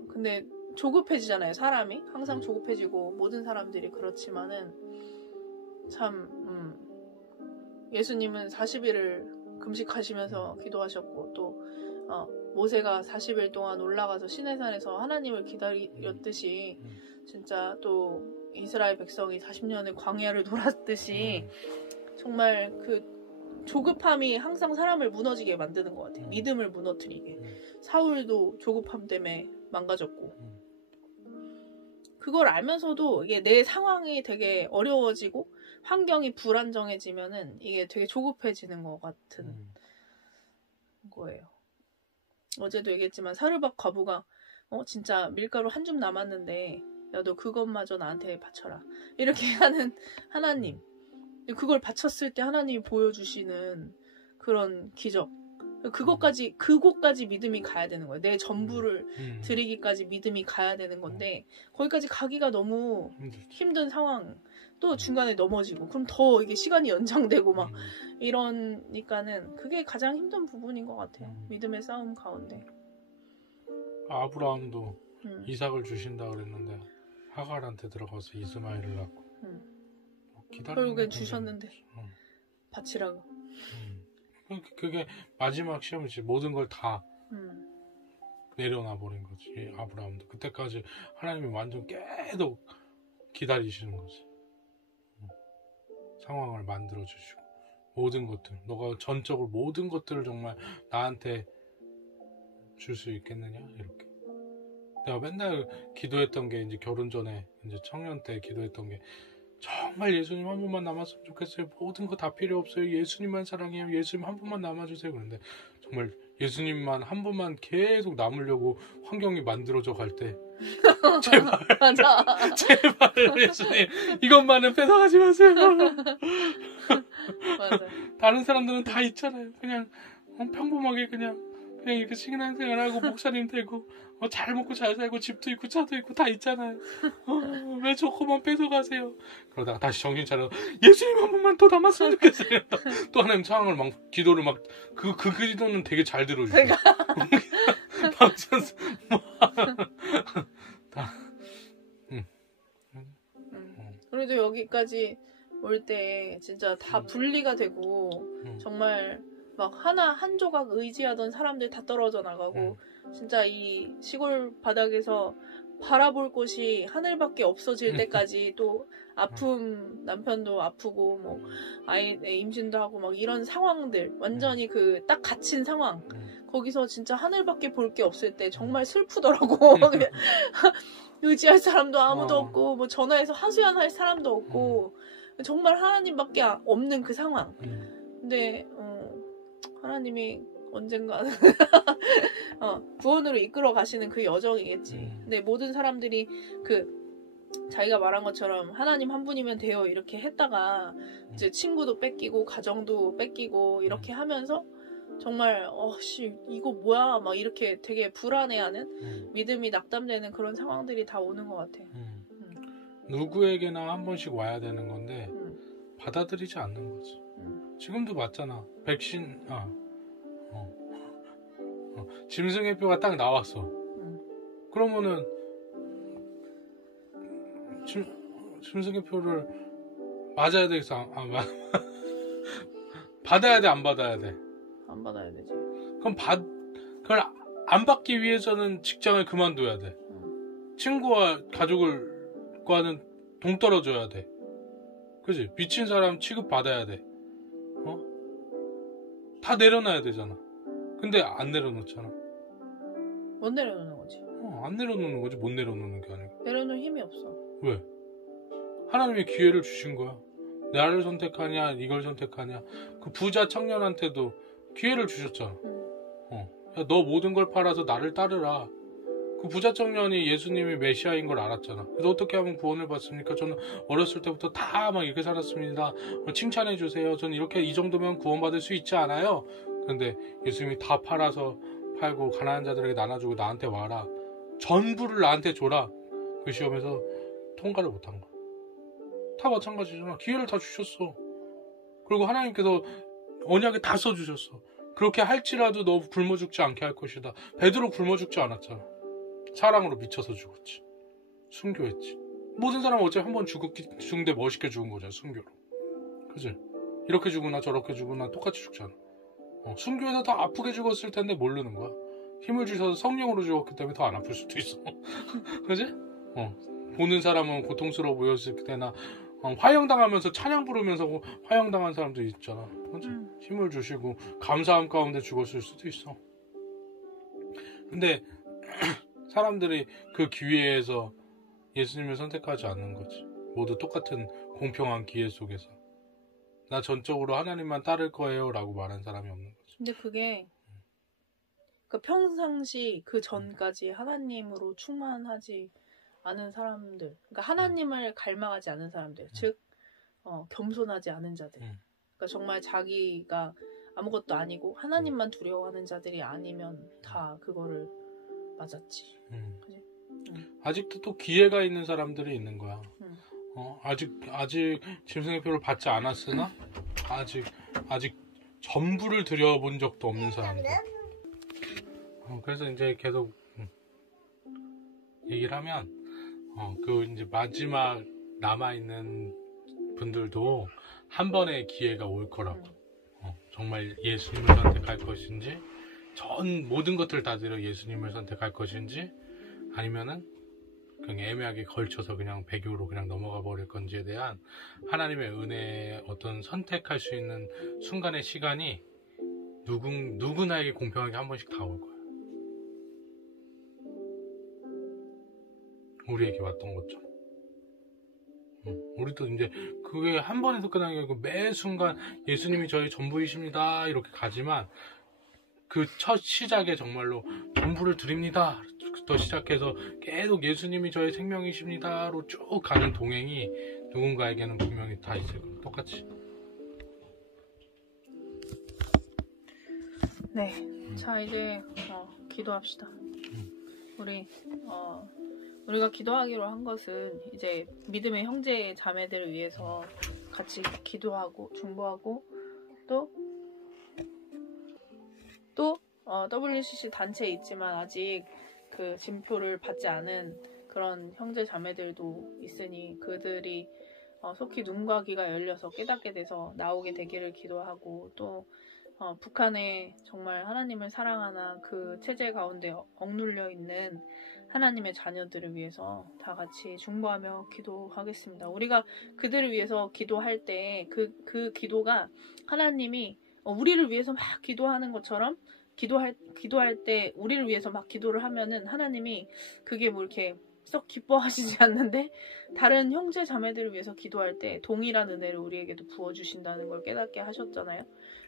근데 조급해지잖아요. 사람이 항상 조급해지고 모든 사람들이 그렇지만은 참 예수님은 40일을 금식하시면서 기도하셨고 또 모세가 40일 동안 올라가서 시내산에서 하나님을 기다렸듯이 진짜 또 이스라엘 백성이 40년의 광야를 돌았듯이 정말 그 조급함이 항상 사람을 무너지게 만드는 것 같아요. 믿음을 무너뜨리게. 사울도 조급함 때문에 망가졌고 그걸 알면서도 이게 내 상황이 되게 어려워지고 환경이 불안정해지면은 이게 되게 조급해지는 것 같은 거예요. 어제도 얘기했지만 사르밧 과부가 진짜 밀가루 한 줌 남았는데 야 너 그것마저 나한테 바쳐라 이렇게 하는 하나님. 그걸 바쳤을 때 하나님이 보여주시는 그런 기적. 그곳까지 믿음이 가야 되는 거예요. 내 전부를 드리기까지 믿음이 가야 되는 건데 거기까지 가기가 너무 힘든 상황. 또 중간에 넘어지고 그럼 더 이게 시간이 연장되고 막 이러니까는 그게 가장 힘든 부분인 것 같아요. 믿음의 싸움 가운데. 아브라함도 이삭을 주신다 그랬는데 하갈한테 들어가서 이스마엘을 낳고 결국엔 주셨는데 바치라고. 그게 마지막 시험이지. 모든 걸 다 내려놔 버린 거지. 아브라함도 그때까지 하나님이 완전 계속 기다리시는 거지. 상황을 만들어 주시고 모든 것들 너가 전적으로 모든 것들을 정말 나한테 줄 수 있겠느냐 이렇게. 내가 맨날 기도했던 게 이제 결혼 전에 이제 청년 때 기도했던 게 정말 예수님 한 분만 남았으면 좋겠어요. 모든 거 다 필요 없어요. 예수님만 사랑해요. 예수님 한 분만 남아주세요. 그런데 정말 예수님만 한 분만 계속 남으려고 환경이 만들어져 갈 때 제발 맞아. 제발 예수님 이것만은 뺏어가지 마세요. 맞아. 다른 사람들은 다 있잖아요. 그냥 평범하게 그냥 이렇게 신앙생활하고 목사님 되고 잘 먹고 잘 살고 집도 있고 차도 있고 다 있잖아요. 왜 저거만 뺏어가세요? 그러다가 다시 정신 차려 예수님 한 번만 더 남았으면 좋겠어요. 또 하나님 상황을 막 기도를 막 그 기도는 되게 잘 들어주세요. 방천수 다. 그래도 여기까지 올 때 진짜 다 분리가 되고 정말 막 한 조각 의지하던 사람들 다 떨어져 나가고 진짜 이 시골 바닥에서 바라볼 곳이 하늘밖에 없어질 때까지 또 아픔, 남편도 아프고 뭐 아이 임신도 하고 막 이런 상황들 완전히 그 딱 갇힌 상황 거기서 진짜 하늘밖에 볼 게 없을 때 정말 슬프더라고. 의지할 사람도 아무도 없고 뭐 전화해서 하소연할 사람도 없고 정말 하나님밖에 없는 그 상황. 근데 하나님이 언젠가는 구원으로 이끌어 가시는 그 여정이겠지. 근데 모든 사람들이 자기가 말한 것처럼 하나님 한 분이면 돼요 이렇게 했다가 이제 친구도 뺏기고 가정도 뺏기고 이렇게 하면서 정말 이거 뭐야 막 이렇게 되게 불안해하는 믿음이 낙담되는 그런 상황들이 다 오는 것 같아. 누구에게나 한 번씩 와야 되는 건데 받아들이지 않는 거지. 지금도 맞잖아. 백신 짐승의표가 딱 나왔어. 그러면은 짐승의표를 맞아야 되겠어? 받아야 돼? 안 받아야 돼? 안 받아야 되지. 그럼 그걸 안 받기 위해서는 직장을 그만둬야 돼. 친구와 가족과는 동떨어져야 돼. 그치? 미친 사람 취급 받아야 돼. 다 내려놔야 되잖아. 근데 안 내려놓잖아. 못 내려놓는 거지. 안 내려놓는 거지. 못 내려놓는 게 아니고. 내려놓을 힘이 없어. 왜? 하나님이 기회를 주신 거야. 나를 선택하냐 이걸 선택하냐. 그 부자 청년한테도 기회를 주셨잖아. 야, 너 모든 걸 팔아서 나를 따르라. 그 부자 청년이 예수님이 메시아인 걸 알았잖아. 그래서 어떻게 하면 구원을 받습니까? 저는 어렸을 때부터 다 막 이렇게 살았습니다. 칭찬해 주세요. 저는 이렇게 이 정도면 구원받을 수 있지 않아요? 그런데 예수님이 다 팔고 가난한 자들에게 나눠주고 나한테 와라. 전부를 나한테 줘라. 그 시험에서 통과를 못한 거야. 다 마찬가지잖아. 기회를 다 주셨어. 그리고 하나님께서 언약에 다 써주셨어. 그렇게 할지라도 너 굶어 죽지 않게 할 것이다. 베드로 굶어 죽지 않았잖아. 사랑으로 미쳐서 죽었지. 순교했지. 모든 사람은 어차피 한 번 죽는데 멋있게 죽은 거잖아. 순교로. 그치? 이렇게 죽으나 저렇게 죽으나 똑같이 죽잖아. 순교해서 더 아프게 죽었을 텐데 모르는 거야. 힘을 주셔서 성령으로 죽었기 때문에 더 안 아플 수도 있어. 그치? 보는 사람은 고통스러워 보였을 때나 화형당하면서 찬양 부르면서 화형당한 사람도 있잖아. 그치? 힘을 주시고 감사함 가운데 죽었을 수도 있어. 근데 사람들이 그 기회에서 예수님을 선택하지 않는 거지. 모두 똑같은 공평한 기회 속에서 나 전적으로 하나님만 따를 거예요 라고 말한 사람이 없는 거지. 근데 그게 그 평상시 그 전까지 하나님으로 충만하지 않은 사람들, 그러니까 하나님을 갈망하지 않은 사람들, 즉 겸손하지 않은 자들, 그러니까 정말 자기가 아무것도 아니고 하나님만 두려워하는 자들이 아니면 다 그거를 맞았지. 그치? 아직도 또 기회가 있는 사람들이 있는 거야. 아직 짐승의표를 받지 않았으나 아직 전부를 들여본 적도 없는 사람들. 그래서 이제 계속 얘기를 하면 그 이제 마지막 남아있는 분들도 한 번의 기회가 올 거라고. 정말 예수님을 선택할 것인지, 전 모든 것들 다 들여 예수님을 선택할 것인지, 아니면은 그냥 애매하게 걸쳐서 그냥 배교로 그냥 넘어가 버릴 건지에 대한 하나님의 은혜의 어떤 선택할 수 있는 순간의 시간이 누구나에게 공평하게 한 번씩 다 올 거야. 우리에게 왔던 것처럼. 우리도 이제 그게 한 번에서 끝나는 게 아니고 매 순간 예수님이 저의 전부이십니다 이렇게 가지만, 그 첫 시작에 정말로 전부를 드립니다 부터 시작해서 계속 예수님이 저의 생명이십니다로 쭉 가는 동행이 누군가에게는 분명히 다 있을 거예요. 똑같이. 네. 자, 이제 기도합시다. 우리가 기도하기로 한 것은 이제 믿음의 형제 자매들을 위해서 같이 기도하고 중보하고 또 WCC 단체에 있지만 아직 그 진표를 받지 않은 그런 형제 자매들도 있으니 그들이 속히 눈과 귀가 열려서 깨닫게 돼서 나오게 되기를 기도하고, 또 북한에 정말 하나님을 사랑하나 그 체제 가운데 억눌려 있는 하나님의 자녀들을 위해서 다 같이 중보하며 기도하겠습니다. 우리가 그들을 위해서 기도할 때 그 기도가 하나님이 우리를 위해서 막 기도하는 것처럼 기도할 때 우리를 위해서 막 기도를 하면은 하나님이 그게 뭐 이렇게 썩 기뻐하시지 않는데, 다른 형제 자매들을 위해서 기도할 때 동일한 은혜를 우리에게도 부어주신다는 걸 깨닫게 하셨잖아요.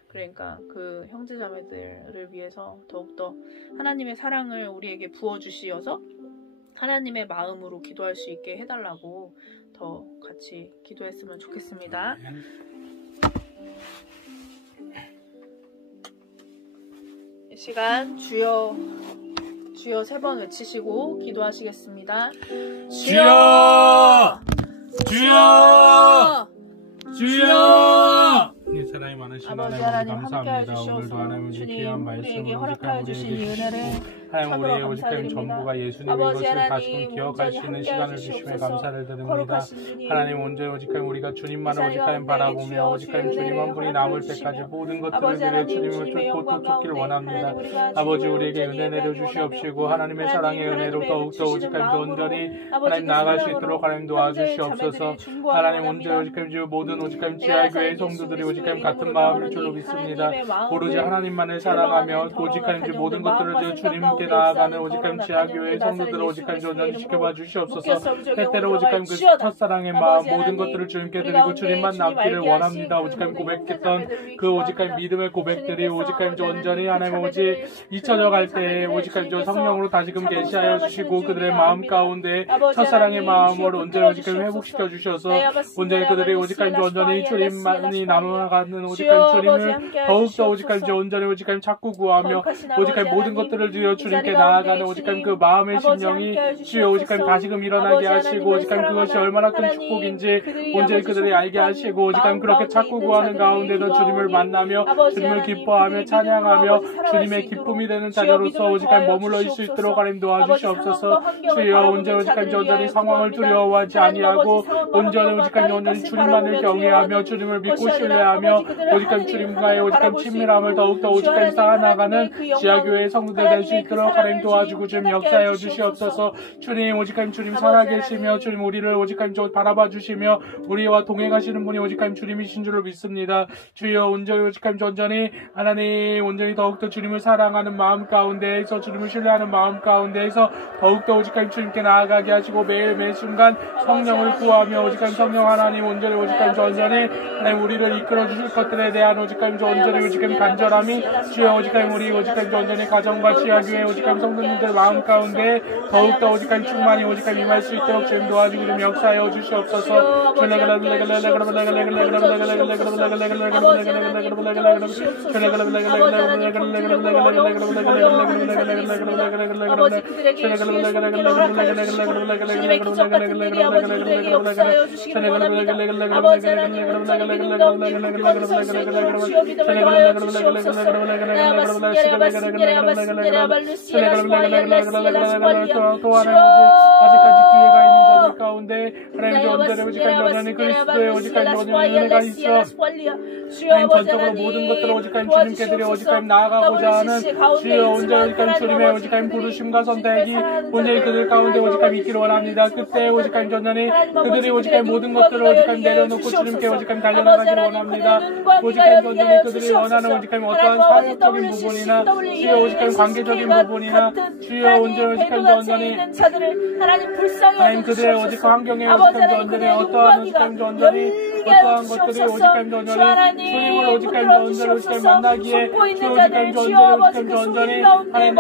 그러니까 그 형제 자매들을 위해서 더욱더 하나님의 사랑을 우리에게 부어주시어서 하나님의 마음으로 기도할 수 있게 해달라고 더 같이 기도했으면 좋겠습니다. 이 시간 주여 3번 외치시고 기도하시겠습니다. 주여! 주여! 주여! 이 사랑이 많으신 아버지 하나님 하나님 감사합니다. 오늘도 하나님의 귀한 우리에게 말씀을 허락하여 주신 이 은혜를 하나님 우리의 오직한 감사드립니다. 전부가 예수님의 아버지 것을 하나님, 다시금 기억할 수 있는 온전히 시간을 함께하여 주심에 주시옵소서. 감사를 드립니다. 거룩하신 주님, 하나님 온전히 오직한 우리가 주님만을 이 오직한 자리 바라보며 가운데 오직한 주의 주님 한 분이 은혜를 남을 허락하여 때까지 주시며, 모든 것들을 아버지 드려 하나님, 주님을 주님의 쫓고 영광 쫓기를 가운데 원합니다. 하나님, 우리가 아버지 주님을 우리에게 온전히 은혜를 예배하기 주시옵시고 원하며, 하나님의 사랑의 하나님, 은혜로 하나님의 더욱더 주시는 오직한 마음으로 온전히 아버지 하나님 그 나아갈 수 사랑으로 있도록 하나님 형제 도와주시옵소서. 자매들이 중보하기 하나님 원합니다. 온전히 오직한 주 모든 오직한 내가 지하교회 살기 성도들이 예수 오직한 그리스도의 같은 이름으로 마음일 명하노니 줄로 믿습니다. 하나님의 마음을 오로지 하나님만을 사랑하며 오직한 주 모든 것들을 주님 주님께 나아가는 오직 하나님 지하교회 성도들을 오직 하나님 온전히 지켜봐 주시옵소서. 때때로 오직 하나님 그 첫사랑의 마음 모든 것들을 주님께 드리고 주님만 남기를 원합니다. 오직 하나님 고백했던 그 오직 하나님 믿음의 고백들이 오직 하나님 온전히 하나님 아버지 잊혀져 갈 때에 오직 하나님 성령으로 다시금 계시하여 주시고 그들의 마음 가운데 첫사랑의 마음을 온전히 오직 하나님 회복시켜 주셔서 온전히 그들이 오직 하나님 온전히 주님만이 남아가는 오직 하나님 주님을 더욱더 오직 하나님 온전히 오직 하나님 찾고 구하며 오직 하나님 모든 것들을 주여 주님께 나아가는 오직 하나님 그 마음의 심령이 주여 오직 하나님 다시금 일어나게 하시고 오직 하나님 그것이 얼마나 큰 축복인지 온전히 그들이 알게 하시고 오직 하나님 그렇게 찾고 구하는 가운데도 주님을 만나며 주님을 기뻐하며 찬양하며 주님의 기쁨이 되는 자녀로서 오직 하나님 머물러 있을 수 있도록 하나님 도와주시옵소서. 주여 온전히 오직 하나님 온전히 상황을 두려워하지 아니하고 온전히 오직 하나님 온전히 주님만을 경외하며 주님을 믿고 신뢰하며 오직 하나님 주님과의 오직 하나님 친밀함을 더욱더 오직 하나님 쌓아나가는 지하교회의 성도들 될 수 있도록 하나님 도와주고 주님 역사하여 주시옵소서. 주님 오직 하나님 주님 살아계시며 주님 우리를 오직 하나님 바라봐 주시며 우리와 동행하시는 분이 오직 하나님 주님이신 줄을 믿습니다. 주여 온전히 오직 하나님 온전히 하나님 온전히 더욱더 주님을 사랑하는 마음 가운데에서 주님을 신뢰하는 마음 가운데에서 더욱더 오직 하나님 주님께 나아가게 하시고 매일 매 순간 성령을 구하며 오직 하나님 성령 하나님 온전히 오직 하나님 온전히 하나님 우리를 이끌어 주실 것들에 대한 오직 하나님 온전히 오직 하나님 간절함이 주여 오직 하나님 우리 오직 하나님 온전히 가정과 지하교회 오직 하나님 성도님들 마음 가운데 더욱더 오직 하나님 충만히 오직 하나님 임할 수 있도록 주님 도와주고 좀 역사하여 주시옵소서. 아버지 그들에게 주의 손길을 허락하여 주시고 주님의 기적 같은 일이 아버지 그들에게 역사하여 주시기를 원합니다. 아버지 하나님 온전히 믿음과 온전히 설 수 있도록 주여 믿음을 더하여 주시옵소서. 아직까지 기회가 있는 자들 가운데 하나님의 온전히 오직 하나님 온전히 그리스도의 오직 하나님 온전히 은혜가 있어 하나님 전적으로 모든 것들을 오직 하나님 주님께 드려 오직 하나님 나아가고자 하는 주여 온전히 오직 하나님 주님의 오직 하나님 부르심과 선택이 온전히 그들 가운데 오직 하나님 있기를 원합니다. 그때 오직 하나님 온전히 그들이 오직 하나님 모든 것들을 오직 하나님 내려놓고 주님께 오직 하나님 달려나가기를 원합니다. 오직 하나님 온전히 그들이 원하는 오직 하나님 어떠한 사회적인 부분이나 주여 오직 하나님 관계적인 부분이나 주여 온전히 오직 하나님 온전히 하나님 그들의 오직 환경에 오직 하나님 온전히 어떠한 오직 하나님 온전히 어떠한 것들이 오직 하나님 온전히 주님을 오직 하나님 온전히 오직 하나님 만나기에 주 오직 하나님 온전히 하나님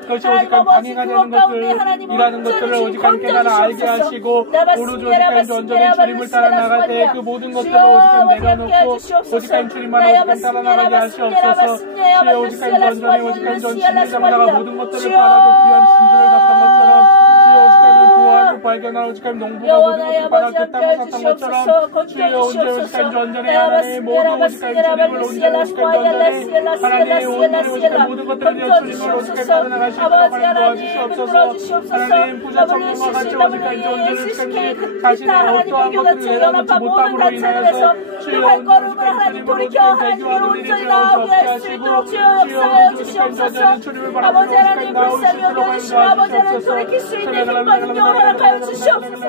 그것이 오직 하나님 방해가 되는 것들이라는 것들을 오직 하나님 깨달아 알게 하시고 오로지 오직 하나님 온전히 주님을 따라 나갈 때 그 모든 것들을 오직 하나님 내려놓고 오직 하나님 주님만 오직 하나님 따라 나가게 하시옵소서. 주여 오직 하나님 온전히 오직 하나님 진리 잡다가 모든 것들을 바라고 귀한 진주를 갖던 것처럼 주여 오직 하나님 구하고 발견하고 오직 하나님 농부가 모든 것을 바라 그 땅을 샀던 것처럼 주여 온전히 오직 하나님 온전히 하나님 모든 오직 하나님 주님을 온전히 오직 하나님 온전히 하나님 온전히 오직 하나님 모든 것들을 주님을 오직 하나님 따라 나갈 수 있도록 하나님 도와주시옵소서. 하나님 부자 청년과 같이 오직 하나님 온전히 오직 하나님 자신의 어떠한 것들을 내려놓지 못함으로 인하여서 주여 온전히 오직 하나님 주님을 오직 하나님 대교하는 일이 주여 없게 하시고 주여 오직 하나님 온전히 주님을 바라보고 오직 하나님 나올 수 있도록 하나님 주시옵소서.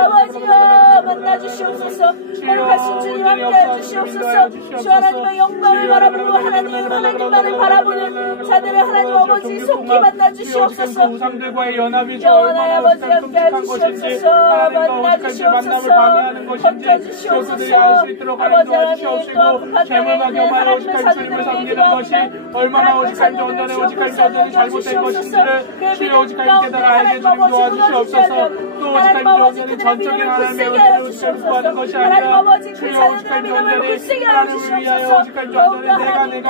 아버지여 만나주시옵소서. 거룩하신 주님 함께해 주시옵소서. 주 하나님의 영광을 바라보고 하나님만을 바라보는 자들의 하나님 아버지 속히 만나주시옵소서. 우상들과의 연합이 영원한 아버지 함께해 주시옵소서. 만나주시옵소서. 건져주시옵소서. 아버지 하나님 재물과 겸하여 오직 하나님 주님을 섬기는 것이 얼마나 오직 하나님 온전히 오직 하나님 온전히 잘못된 것인지를 주여 오직 하나님 깨달아 알게 주님 도와주시옵소서. 또 오직 하나님 온전히 전적인 하나님의 은혜를 오직 하나님 구하는 것이 아니라 주여 오직 하나님 온전히 하나님을 위하여 오직 하나님 온전히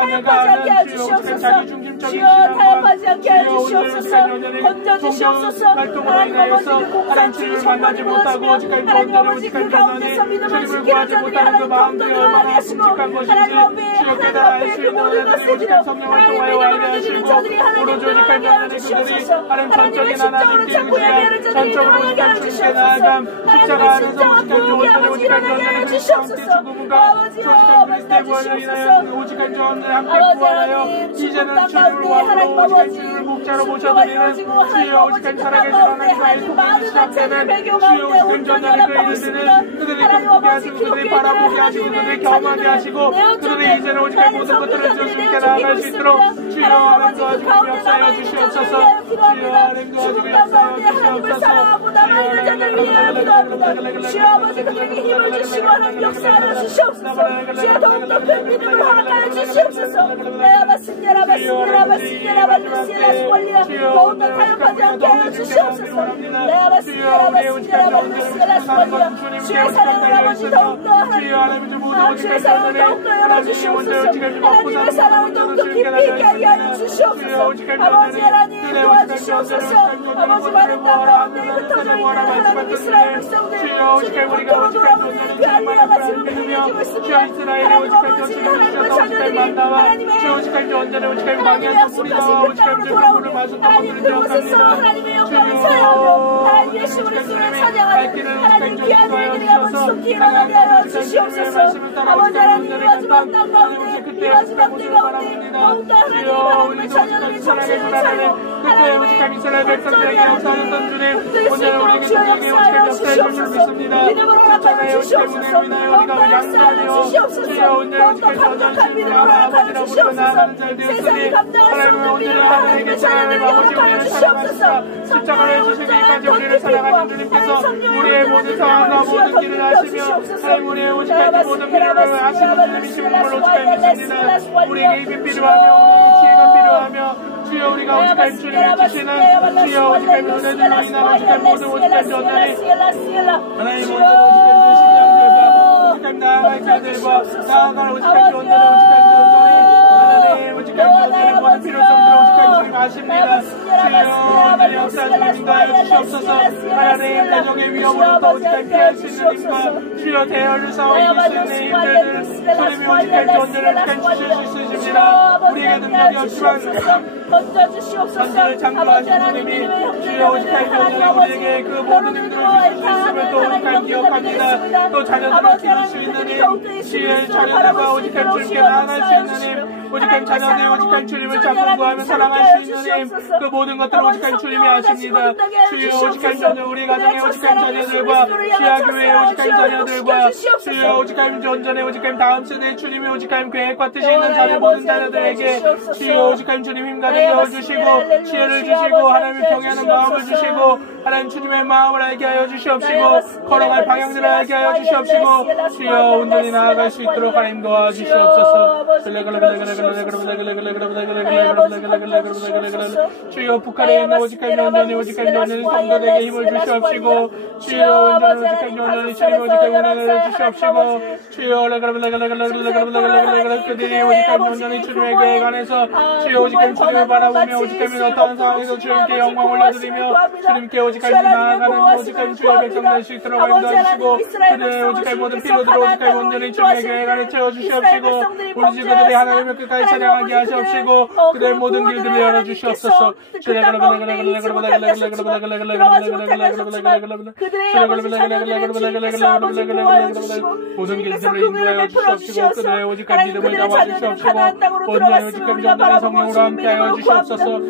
내가 하는 주여 오직 하나님 자기 중심적인 신앙과 주여 온전히 오직 하나님 건져주시옵소서. 활동으로 인하여서 하나님 주님을 만나지 못하고 오직 하나님 온전히 오직 하나님 주님을 구하지 못하는 그 마음들이 얼마나 끔찍한 것인지 주여 깨달아 알 수 있는 은혜들이 오직 하나님 성령을 통하여 알게 하시고 오로지 오직 하나님 그들이 하나님 전적인 하나님 띄우시면 전적으로 오직 하나님 주님께 나아감 십자가 안에서 오직 하나님 온전히 오직 하나님 온전히 그리스도 함께 죽음과 오직 하나님 그리스도의 부활로 인하여 오직 하나님 온전히 함께 부활하여 이제는 주님을 왕으로 오직 하나님 주님을 목자로 모셔드리는 주여 오직 하나님 살아계신 하나님과의 통일이 시작되는 주여 오직 하나님 전전의 그 일들은 그들이 꿈꾸게 하시고 그들이 바라보게 하시고 그들이 경험하게 하시고 그들이 이제는 오직 하나님 모든 것들을 주님께 나아갈 수 있도록 하나님 아버지 그 가운데 남아있는 자들을 위하여 기도합니다. 죽은 땅 가운데 하나님을 사랑하고 남아있는 자들을 위하여 기도합니다. 주여 아버지 그들에게 힘을 주시고 하나님 역사하여 주시옵소서. 주여 더욱더 큰 믿음을 허락하여 주시옵소서. 더욱더 타협하지 않게 하여 주시옵소서. 주의 사랑을 아버지 더욱더 하나님 주의 사랑을 더욱더 열어주시옵소서. 하나님의 사랑을 더욱더 깊이 있게 하여 주시옵소서. 아버지 하나님 도와주시옵소서. 아버지 많은 땅 가운데 흩어져 있는 하나님 이스라엘 백성들 주님 겉으로 돌아오는 그 알리야가 지금 행해지고 있습니다. 하나님 아버지 하나님의 자녀들이 하나님의 약속하신 그 땅으로 돌아오는 하나님 그곳에서 하나님의 영광을 사랑하며 하나님 예수 그리스도를 찬양하는 하나님 귀한 일들이 아버지 속히 일어나게 하여 주시옵소서. 아버지 하나님 이 마지막 땅 가운데 이 마지막 때 가운데 더욱더 하나님의 자녀들이 정신을 차리고 하나님의 백성들에게 복들의 신령 주여 역사하여 주시옵소서. 믿음으로 허락하여 주시옵소서. 더욱더 역사하여 주시옵소서. 더욱더 강력한 믿음으로 허락하여 주시옵소서. 세상이 감당할 수 없는 믿음으로 하나님의 자녀들에게 허락하여 주시옵소서. 성령의 온전한 덧입힘과 성령의 모든 상황과 모든 길을 하시며 하나님의 오직하지 모든 필요를 하시는 주님이신 걸로 축하드립니다. 우리에게 힘이 필요하며 지혜가 필요하며 주여 우리가 오직할 주님을 주시는 주여 오직할 모든 주님이나 오직할 모든 오직할 전달이 하나님 모든 오직할 신령들과 오직할 나아갈 자들과 나아갈 오직할 전달이 하나님 오직할 전달의 모든 필요성들 오직할 주님 아십니다. 주여 오늘 역사를 인도하여 주시옵소서. 하나님 가정의 위험으로부터 오직할 피할 수 있는 힘과 주여 대열을 싸워 이길 수 있는 힘들을 주님이 오직할 전달을 오직할 주실 수 있으십니다. 우리에게 능력이 없지만 던져주시옵소서. 장로하신 주님이 주여 오직할 전달을 우리에게 그 모든 힘들을 주실 수 있음을 또 오직할 기억합니다. 또 자녀들을 키울 수 있는 힘 주의 자녀들과 오직할 주님께 나아갈 수 있는 힘 오직한 자녀들 오직한 주님을 잡고 구하며 사랑할 수 있는 힘 그 모든 것들을 오직한 주님이 아십니다. 주여 오직한 자녀 우리 가정의 오직한 자녀들과 시아교회의 오직한 자녀들과 주여 오직한 전전의 오직한 다음 세대의 주님의 오직한 계획과 뜻이 있는 자녀 모든 자녀들에게 주여 오직한 주님 힘과 능력을 주시고 지혜를 주시고 하나님을 경외하는 마음을 주시고 하나님 주님의 마음을 알게 하여 주시옵시고 걸어갈 방향들을 알게 하여 주시옵시고 주여 온전히 나아갈 수 있도록 하나님 도와주시옵소서. 주여 북한에 있는 오직한 전전이 오직한 전전이 성도들에게 힘을 주시옵시고 주여 온전히 오직한 전전이 주님 오직한 은혜를 주시옵시고 주여 그들이 오직한 전전이 주님의 계획 안에서 주여 오직한 주님을 바라보며 오직한 어떠한 상황에서 주님께 영광 올려드리며 주님께 오직한 나아가는 오직한 주의 백성 될 수 있도록 인도하시고 그들의 오직한 모든 필요들 오직한 온전히 주님의 계획 안에 채워주시옵시고 우리 그들의 하나님을 끝까지 찬양하게 하시옵시고 그들의 모든 길들을 열어주시옵소서. 모든 길들을 인도하여 주시옵시고 그들의 오직한 믿음을 잡아주시옵시고 온전히 오직한 전달의 성령으로 함께하여 주시옵소서.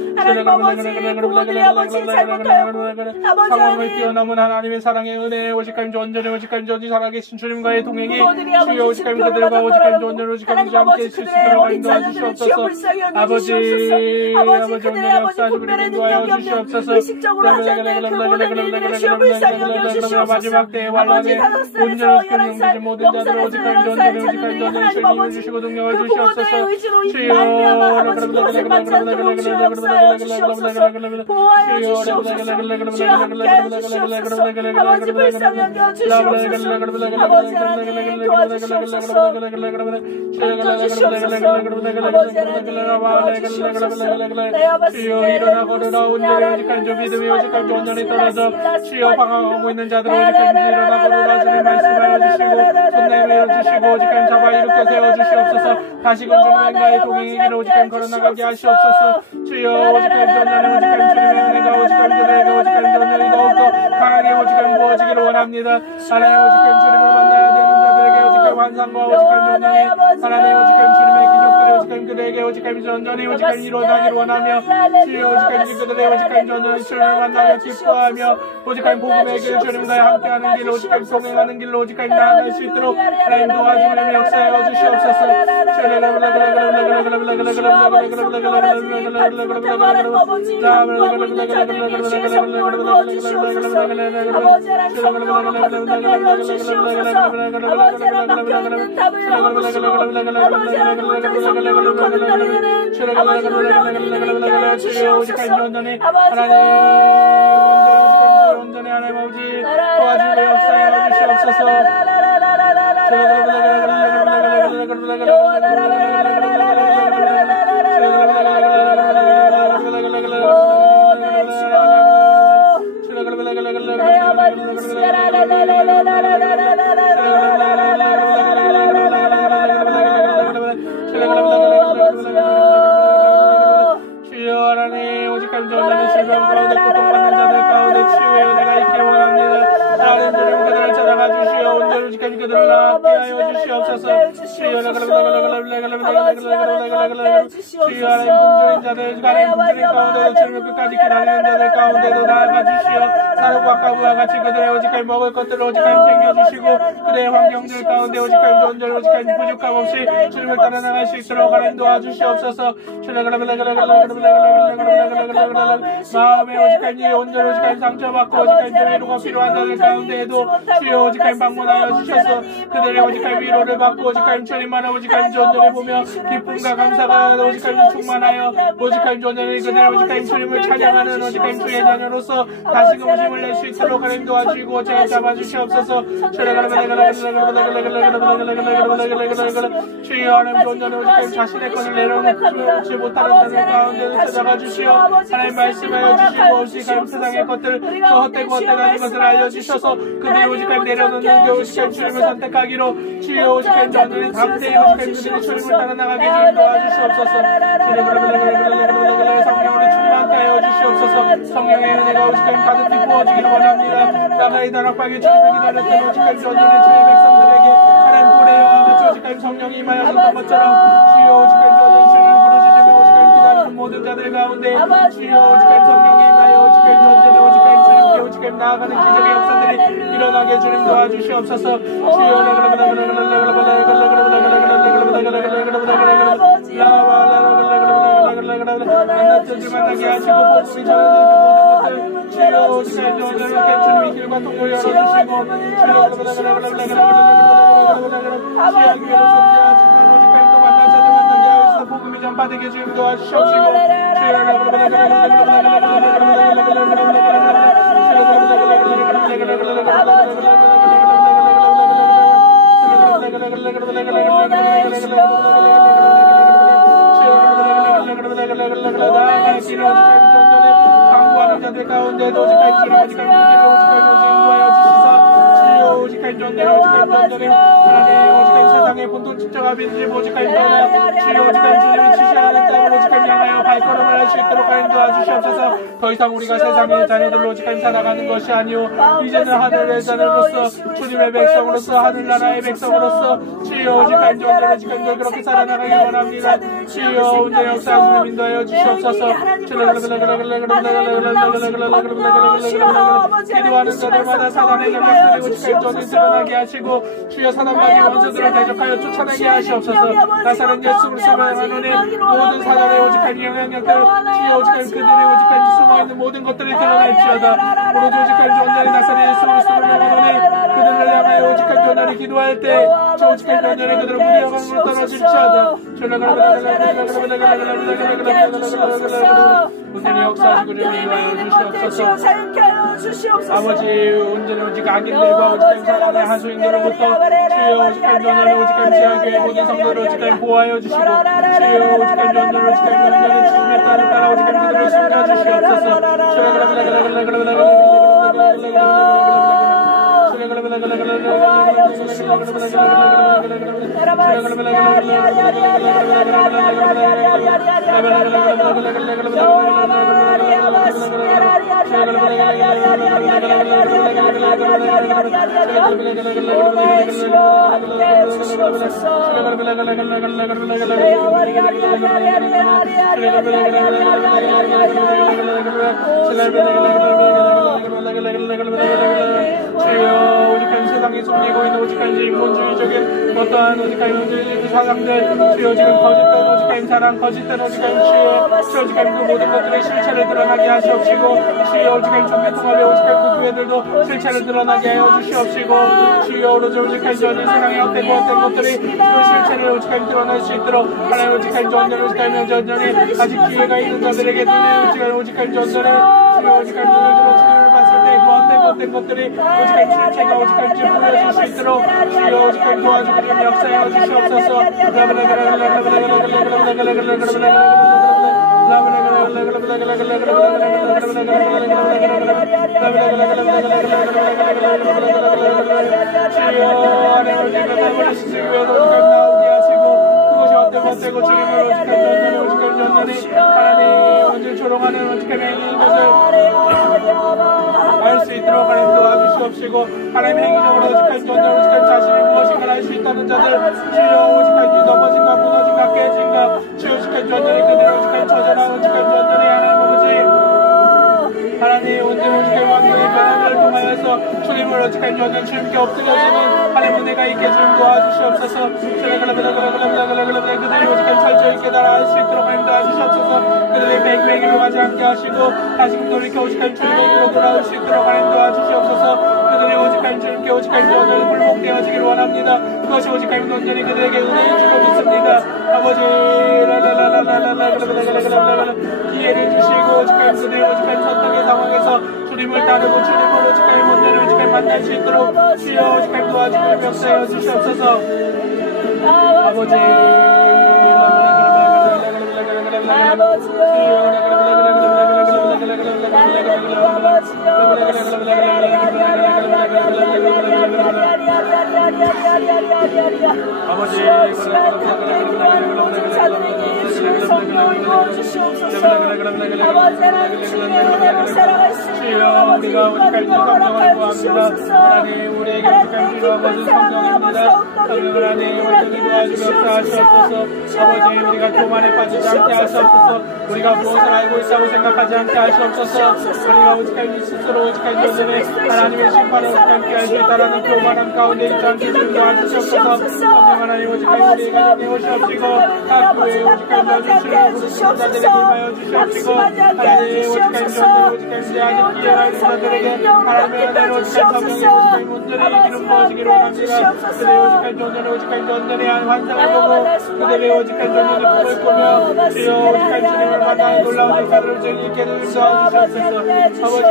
상황을 뛰어넘은 하나님의 사랑의 은혜에 오직한 전전에 오직한 전이 살아계신 주님과의 동행이 주여 오직한 그들과 오직한 전전을 오직한 주와 함께 있을 수 있도록 인도하여 주시옵소서. 아버지 오늘 역사하시고 인도하여 주시옵소서. 마지막 때에 환란에 온전히 지키는 모든 자들 오직한 전전에 오직한 전전을 주님을 주시고 동력을 주시옵소서. 주여 보호하여 주시옵소서. 주여 함께하여 주시옵소서. 아버지 불쌍히 여겨 주시옵소서. 아버지 하나님 도와주시옵소서. 던져주시옵소서. 아버지 하나님 도와주시옵소서. 내 아버지 주여 일어나 걸으라 온전히 오직한 주 믿음이 오직한 주 온전히 떨어져 주여 방황하고 있는 자들 오직한 주 일어나 걸으라 주님 말씀하여 주시고 손 내밀어 주시고 오직한 자바 일으켜 세워주시옵소서. 다시금 주님과의 동행이기를 오직한 걸어나가게 하시옵소서. 주여 오직한 주 온전히 오직한 주님의 은혜가 오직한 주님에게 오직한 주 온전히 더욱더 강하게 오직한 부어지기를 원합니다. 하나님 오직한 주님을 만나야 되는 자들에게 오직한 환상과 오직하임 전전히 하나님 오직하임 주님의 기적들이 오직하임 그들에게 오직하임 전전히 오직하임 이루어나기를 원하며 주여 오직하임 그들의 오직하임 전전히 주님을 만나며 기뻐하며 오직하임 복음의 길 주님과 함께하는 길 오직하임 동행하는 길로 오직하임 나아갈 수 있도록 하나님 도와주시며 역사하여 주시옵소서. 아버지랑 성령으로 거듭나게 하여 주시옵소서. 아버지랑 막혀있는 답을 얻으시고 아버지랑 온전히 성령으로 거듭나게 되는 아버지 놀라운 일들을 있게 하여 주시옵소서. 아버지 온전히 하나님 아버지 도와주시고 역사하여 주시옵소서. 주여 하나님 오직하임 전전의 실명 가운데 고통받는 자들 가운데 치유의 은혜가 있기를 원합니다. 하나님 주님 그들을 찾아가 주시어 온전히 오직하임 그들을 낫게 하여 주시옵소서. 주여 하나님 굶주린 자들 하나님 굶주린 가운데도 주님을 끝까지 기다리는 자들 가운데도 나아가 주시어 사람과 가부와 같이 그들의 오직하임 먹을 것들을 오직하임 챙겨주시고 그들의 환경들 가운데 오직하임 존재를 오직하임 부족함 없이 주님을 따라 나갈 수 있도록 하나님 도와주시옵소서. 마음에 오직하임 온전히 오직하임 상처받고 오직하임 위로가 필요한 자들 가운데에도 주여 오직하임 방문하여 주셔서 그들의 오직하임 위로를 받고 오직하임 주님만의 오직하임 존재를 보며 기쁨과 감사가 오직하임 충만하여 오직하임 존재를 그들의 오직하임 주님을 찬양하는 오직하임 주의 자녀로서 다시금 힘을 낼 수 있도록 하나님 도와주시고 제가 잡아주시옵소서. 주여 하나님 존재는 오직하임 자신의 것을 내려놓지 못하는 자들 가운데도 찾아가 주시어 하나님 말씀하여 주시고 오직하임 세상의 것들 저 헛되고 헛되다는 것을 알려주셔서 그들의 오직하임 내려놓는 그 오직하임 주님을 선택하기로 주여 오직하임 전들이 담대히 오직하임 그들이 주님을 따라 나가게 주님 도와주시옵소서. 성령으로 충만케 하여 주시옵소서. 성령의 은혜가 오직하임 가득히 부어지기를 원합니다. 나라의 다락방에 주님을 기다렸던 오직하임 전들의 주의 백성들에게 하나님 보내와 같이 오직하임 성령이 임하였던 것처럼 주여 오직하임 전들의 주님을 부르시며 오직하임 기다리는 모든 자들 가운데 주여 오직하임 성령이 임하여 오직하임 전제는 오직하임 주님께 오직하임 나아가는 기적의 역사들이 일어나게 주님 도와주시옵소서. 주여 만났던 줄 만나게 하시고 복음이 전해지는 모든 것들 주여 오직하임 전제는 주님의 길과 통로를 열어주시고 주여 기회로 존재하지만 오직하임 또 만난 자들 만나게 하여서 복음이 전파되게 주님 도와주시옵시고 강구하는 자들 가운데도 오직하임 주님 오직하임 주님을 오직하임 인도하여 주시사 주여 오직하임 전대 오직하임 전대 하나님 오직하임 세상의 본돈 집정하 빈집 오직하임 전대 주여 오직하임 주님이 지시하는 땅을 오직하임 향하여 발걸음을 할 수 있도록 하나님 도와주시옵소서. 더 이상 우리가 세상의 자녀들로 오직하임 살아가는 것이 아니오 이제는 하늘의 자녀로서 주님의 백성으로서 하늘나라의 백성으로서 주여 오직하임 전대 오직하임 그렇게 살아나가기 원합니다. 주여 온전히 역사하시는 인도하여 주시옵소서. 기도하는 자들마다 사단의 전략들이 오직하임 전에 드러나게 하시고 주여 사단마귀 원수들을 대적하여 쫓아내게 하시옵소서. 나사렛 예수 그리스도를 말하노니 모든 사단의 오직하임 영향력들 주여 오직하임 그들의 오직하임 숨어있는 모든 것들이 드러날지어다. 오로지 오직하임 존재의 나사렛 예수 그리스도를 말하노니 그들을 향하여 오직하임 존재를 기도할 때 저 오직하임 존재를 그들을 무리하방으로 떨어질지어다. 온전히 역사하시고 인도하여 주시옵소서. 아버지 온전히 오직 악인들과 오직하임 사단의 하수인들로부터 주여 오직하임 존재를 오직하임 지하교회 모든 성도를 오직하임 보호하여 주시고 주여 오직하임 존재를 오직하임 존재를 주님의 딸을 따라 오직하임 그들을 숨겨주시옵소서. 세상에 숨기고 있는 오직한 인본주의적인 어떠한 오직한 사상들, 주여 지금 거짓된 오직한 사랑, 거짓된 오직한 주여 오직한 그 모든 것들의 실체를 드러나게 하시옵시고, 주여 오직한 종교통합의 오직한 그 교회들도 실체를 드러나게 하여 주시옵시고, 주여 오로지 오직한 전이 세상에 헛된 것들이 그 실체를 오직한 드러날 수 있도록 하나님 오직한 전전을 오직한 전전에 아직 기회가 있는 자들에게 눈에 오직한 전전에 주여 오직한 눈을 들어 주님을 봤을 때 그 헛된 것들이 오직한 실체가 오직한지 보여줄 수 있도록 주여 오직한 도와주고 좀 역사하여 주시옵소서. 되고 주님을 오직한 전전이 하나님 언제 조롱하는 오직한 행위인 것을 알 수 있도록 하나님 도와주시옵시고, 하나님 행위적으로 오직한 전전, 오직한 자신이 무엇인가 알 수 있다는 자들, 주여 오직한 넘어진가 무너진가 깨진가, 주여 오직한 전전이 그대로 오직한 처절한 오직한 전전이 하나님 아버지 하나님 온전히 오직한 왕국의 변화를 통하여서 주님을 오직한 전전, 주님께 엎드려지는 하나님 은혜가 있게 좀 도와주시옵소서. 그들이 오직한 철저히 깨달아 알 수 있도록 하나님 도와주시옵소서. 그들의 백배기로 가지 않게 하시고 다시금 돌이켜 오직한 주님의 길로 돌아올 수 있도록 하나님 도와주시옵소서. 그들이 오직한 주님께 오직한 전전을 굴복되어지기를 원합니다. 그것이 오직한 온전히 그들에게 은혜인 줄로 믿습니다. 아버지 기회를 주시고 오직한 그들의 오직한 천당의 상황에서 주님을 따르고 주님을 오직한 온전히 오직한 만날 수 있도록 주여 오직한 도와주기를 명사하여 주시옵소서. 아버지 우리가 오직한 성령을 구합니다. 하나님 우리에게 오직한 필요한 것은 성령입니다. 성령을 하나님 온전히 도와주며 하시옵소서. 아버지 우리가 교만에 빠지지 않게 하시옵소서. 우리가 무엇을 알고 있다고 생각하지 않게 하시옵소서. 우리가 오직한 스스로 오직한 전전에 하나님의 심판을 함께 할 수 있다라는 교만함 가운데 있지 않게 좀 도와주시옵소서. 성령 하나님 오직한 우리 가정에 오시옵시고 각 교회에 오직한 전전을 부르시는 자들에게 임하여 주시옵시고, 하나님 오직한 전전 오직한 자 아직 기회가 있는 자들에게 하나님의 은혜로 오직한 성령의 오직한 온전히 기름 부어지기를 원합니다. 그들의 오직한 전전에 오직한 전전의 환상을 보고 그들의 오직한 전전의 꿈을 꾸며 주여 오직한 주님을 만나는 놀라운 역사를 즐기게 도와주시옵소서. 아버지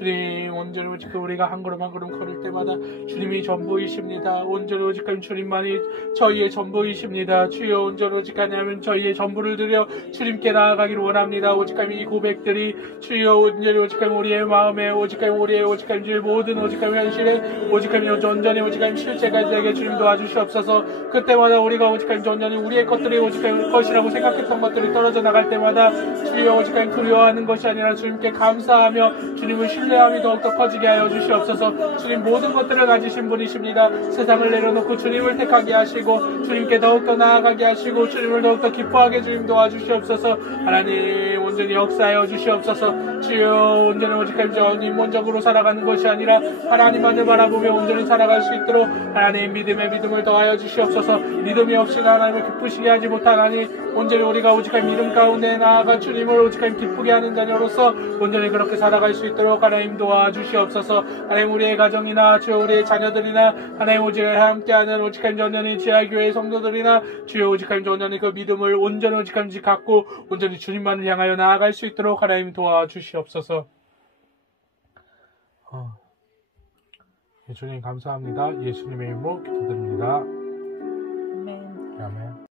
주님 온전히 오직한 우리가 한 걸음 한 걸음 걸을 때마다 주님이 전부이십니다. 온전히 오직한 주님만이 저희의 전부이십니다. 주여 온전히 오직하냐면 저희의 전부를 드려 주님께 나아가기를 원합니다. 오직한 이 고백들이 주여 온전히 오직한 우리의 마음에 오직한 우리의 오직한 주의 모든 오직한 현실에 오직한 온전히 오직한 실제가 되게 주님 도와주시옵소서. 그때마다 우리가 오직한 온전히 우리의 것들이 오직한 것이라고 생각했던 것들이 떨어져 나갈 때마다 주여 오직한 두려워하는 것이 아니라 주님께 감사하며 주님을 신뢰함이 더욱더 커지게 하여 주시옵소서. 주님 모든 것들을 가지신 분이십니다. 세상을 내려놓고 주님을 택하게 하시고 주님께 더욱더 나아가게 하시고 주님을 더욱더 기뻐하게 주님 도와주시옵소서. 하나님 온전히 역사하여 주시옵소서. 주여 온전히 오직한 전 인본적으로 살아가는 것이 아니라 하나님만을 바라보며 온전히 살아갈 수 있도록 하나님 믿음을 더하여 주시옵소서. 믿음이 없이 하나님을 기쁘시게 하지 못하나니 온전히 우리가 오직한 믿음 가운데 나아가 주님을 오직한 기쁘게 하는 자녀로서 온전히 그렇게 살아갈 수 있도록 하나님 도와주시옵소서. 하나님 우리의 가정이나 주여 우리의 자녀들이나 하나님 오직 함께하는 오직한 전년의 지하교회 성도들이나 주여 오직한 전년의 그 믿음을 온전히 오직한지 갖고 온전히 주님만을 향하여 나아갈 수 있도록 하나님 도와주시옵소서. 주님 감사합니다. 예수님의 이름으로 기도드립니다.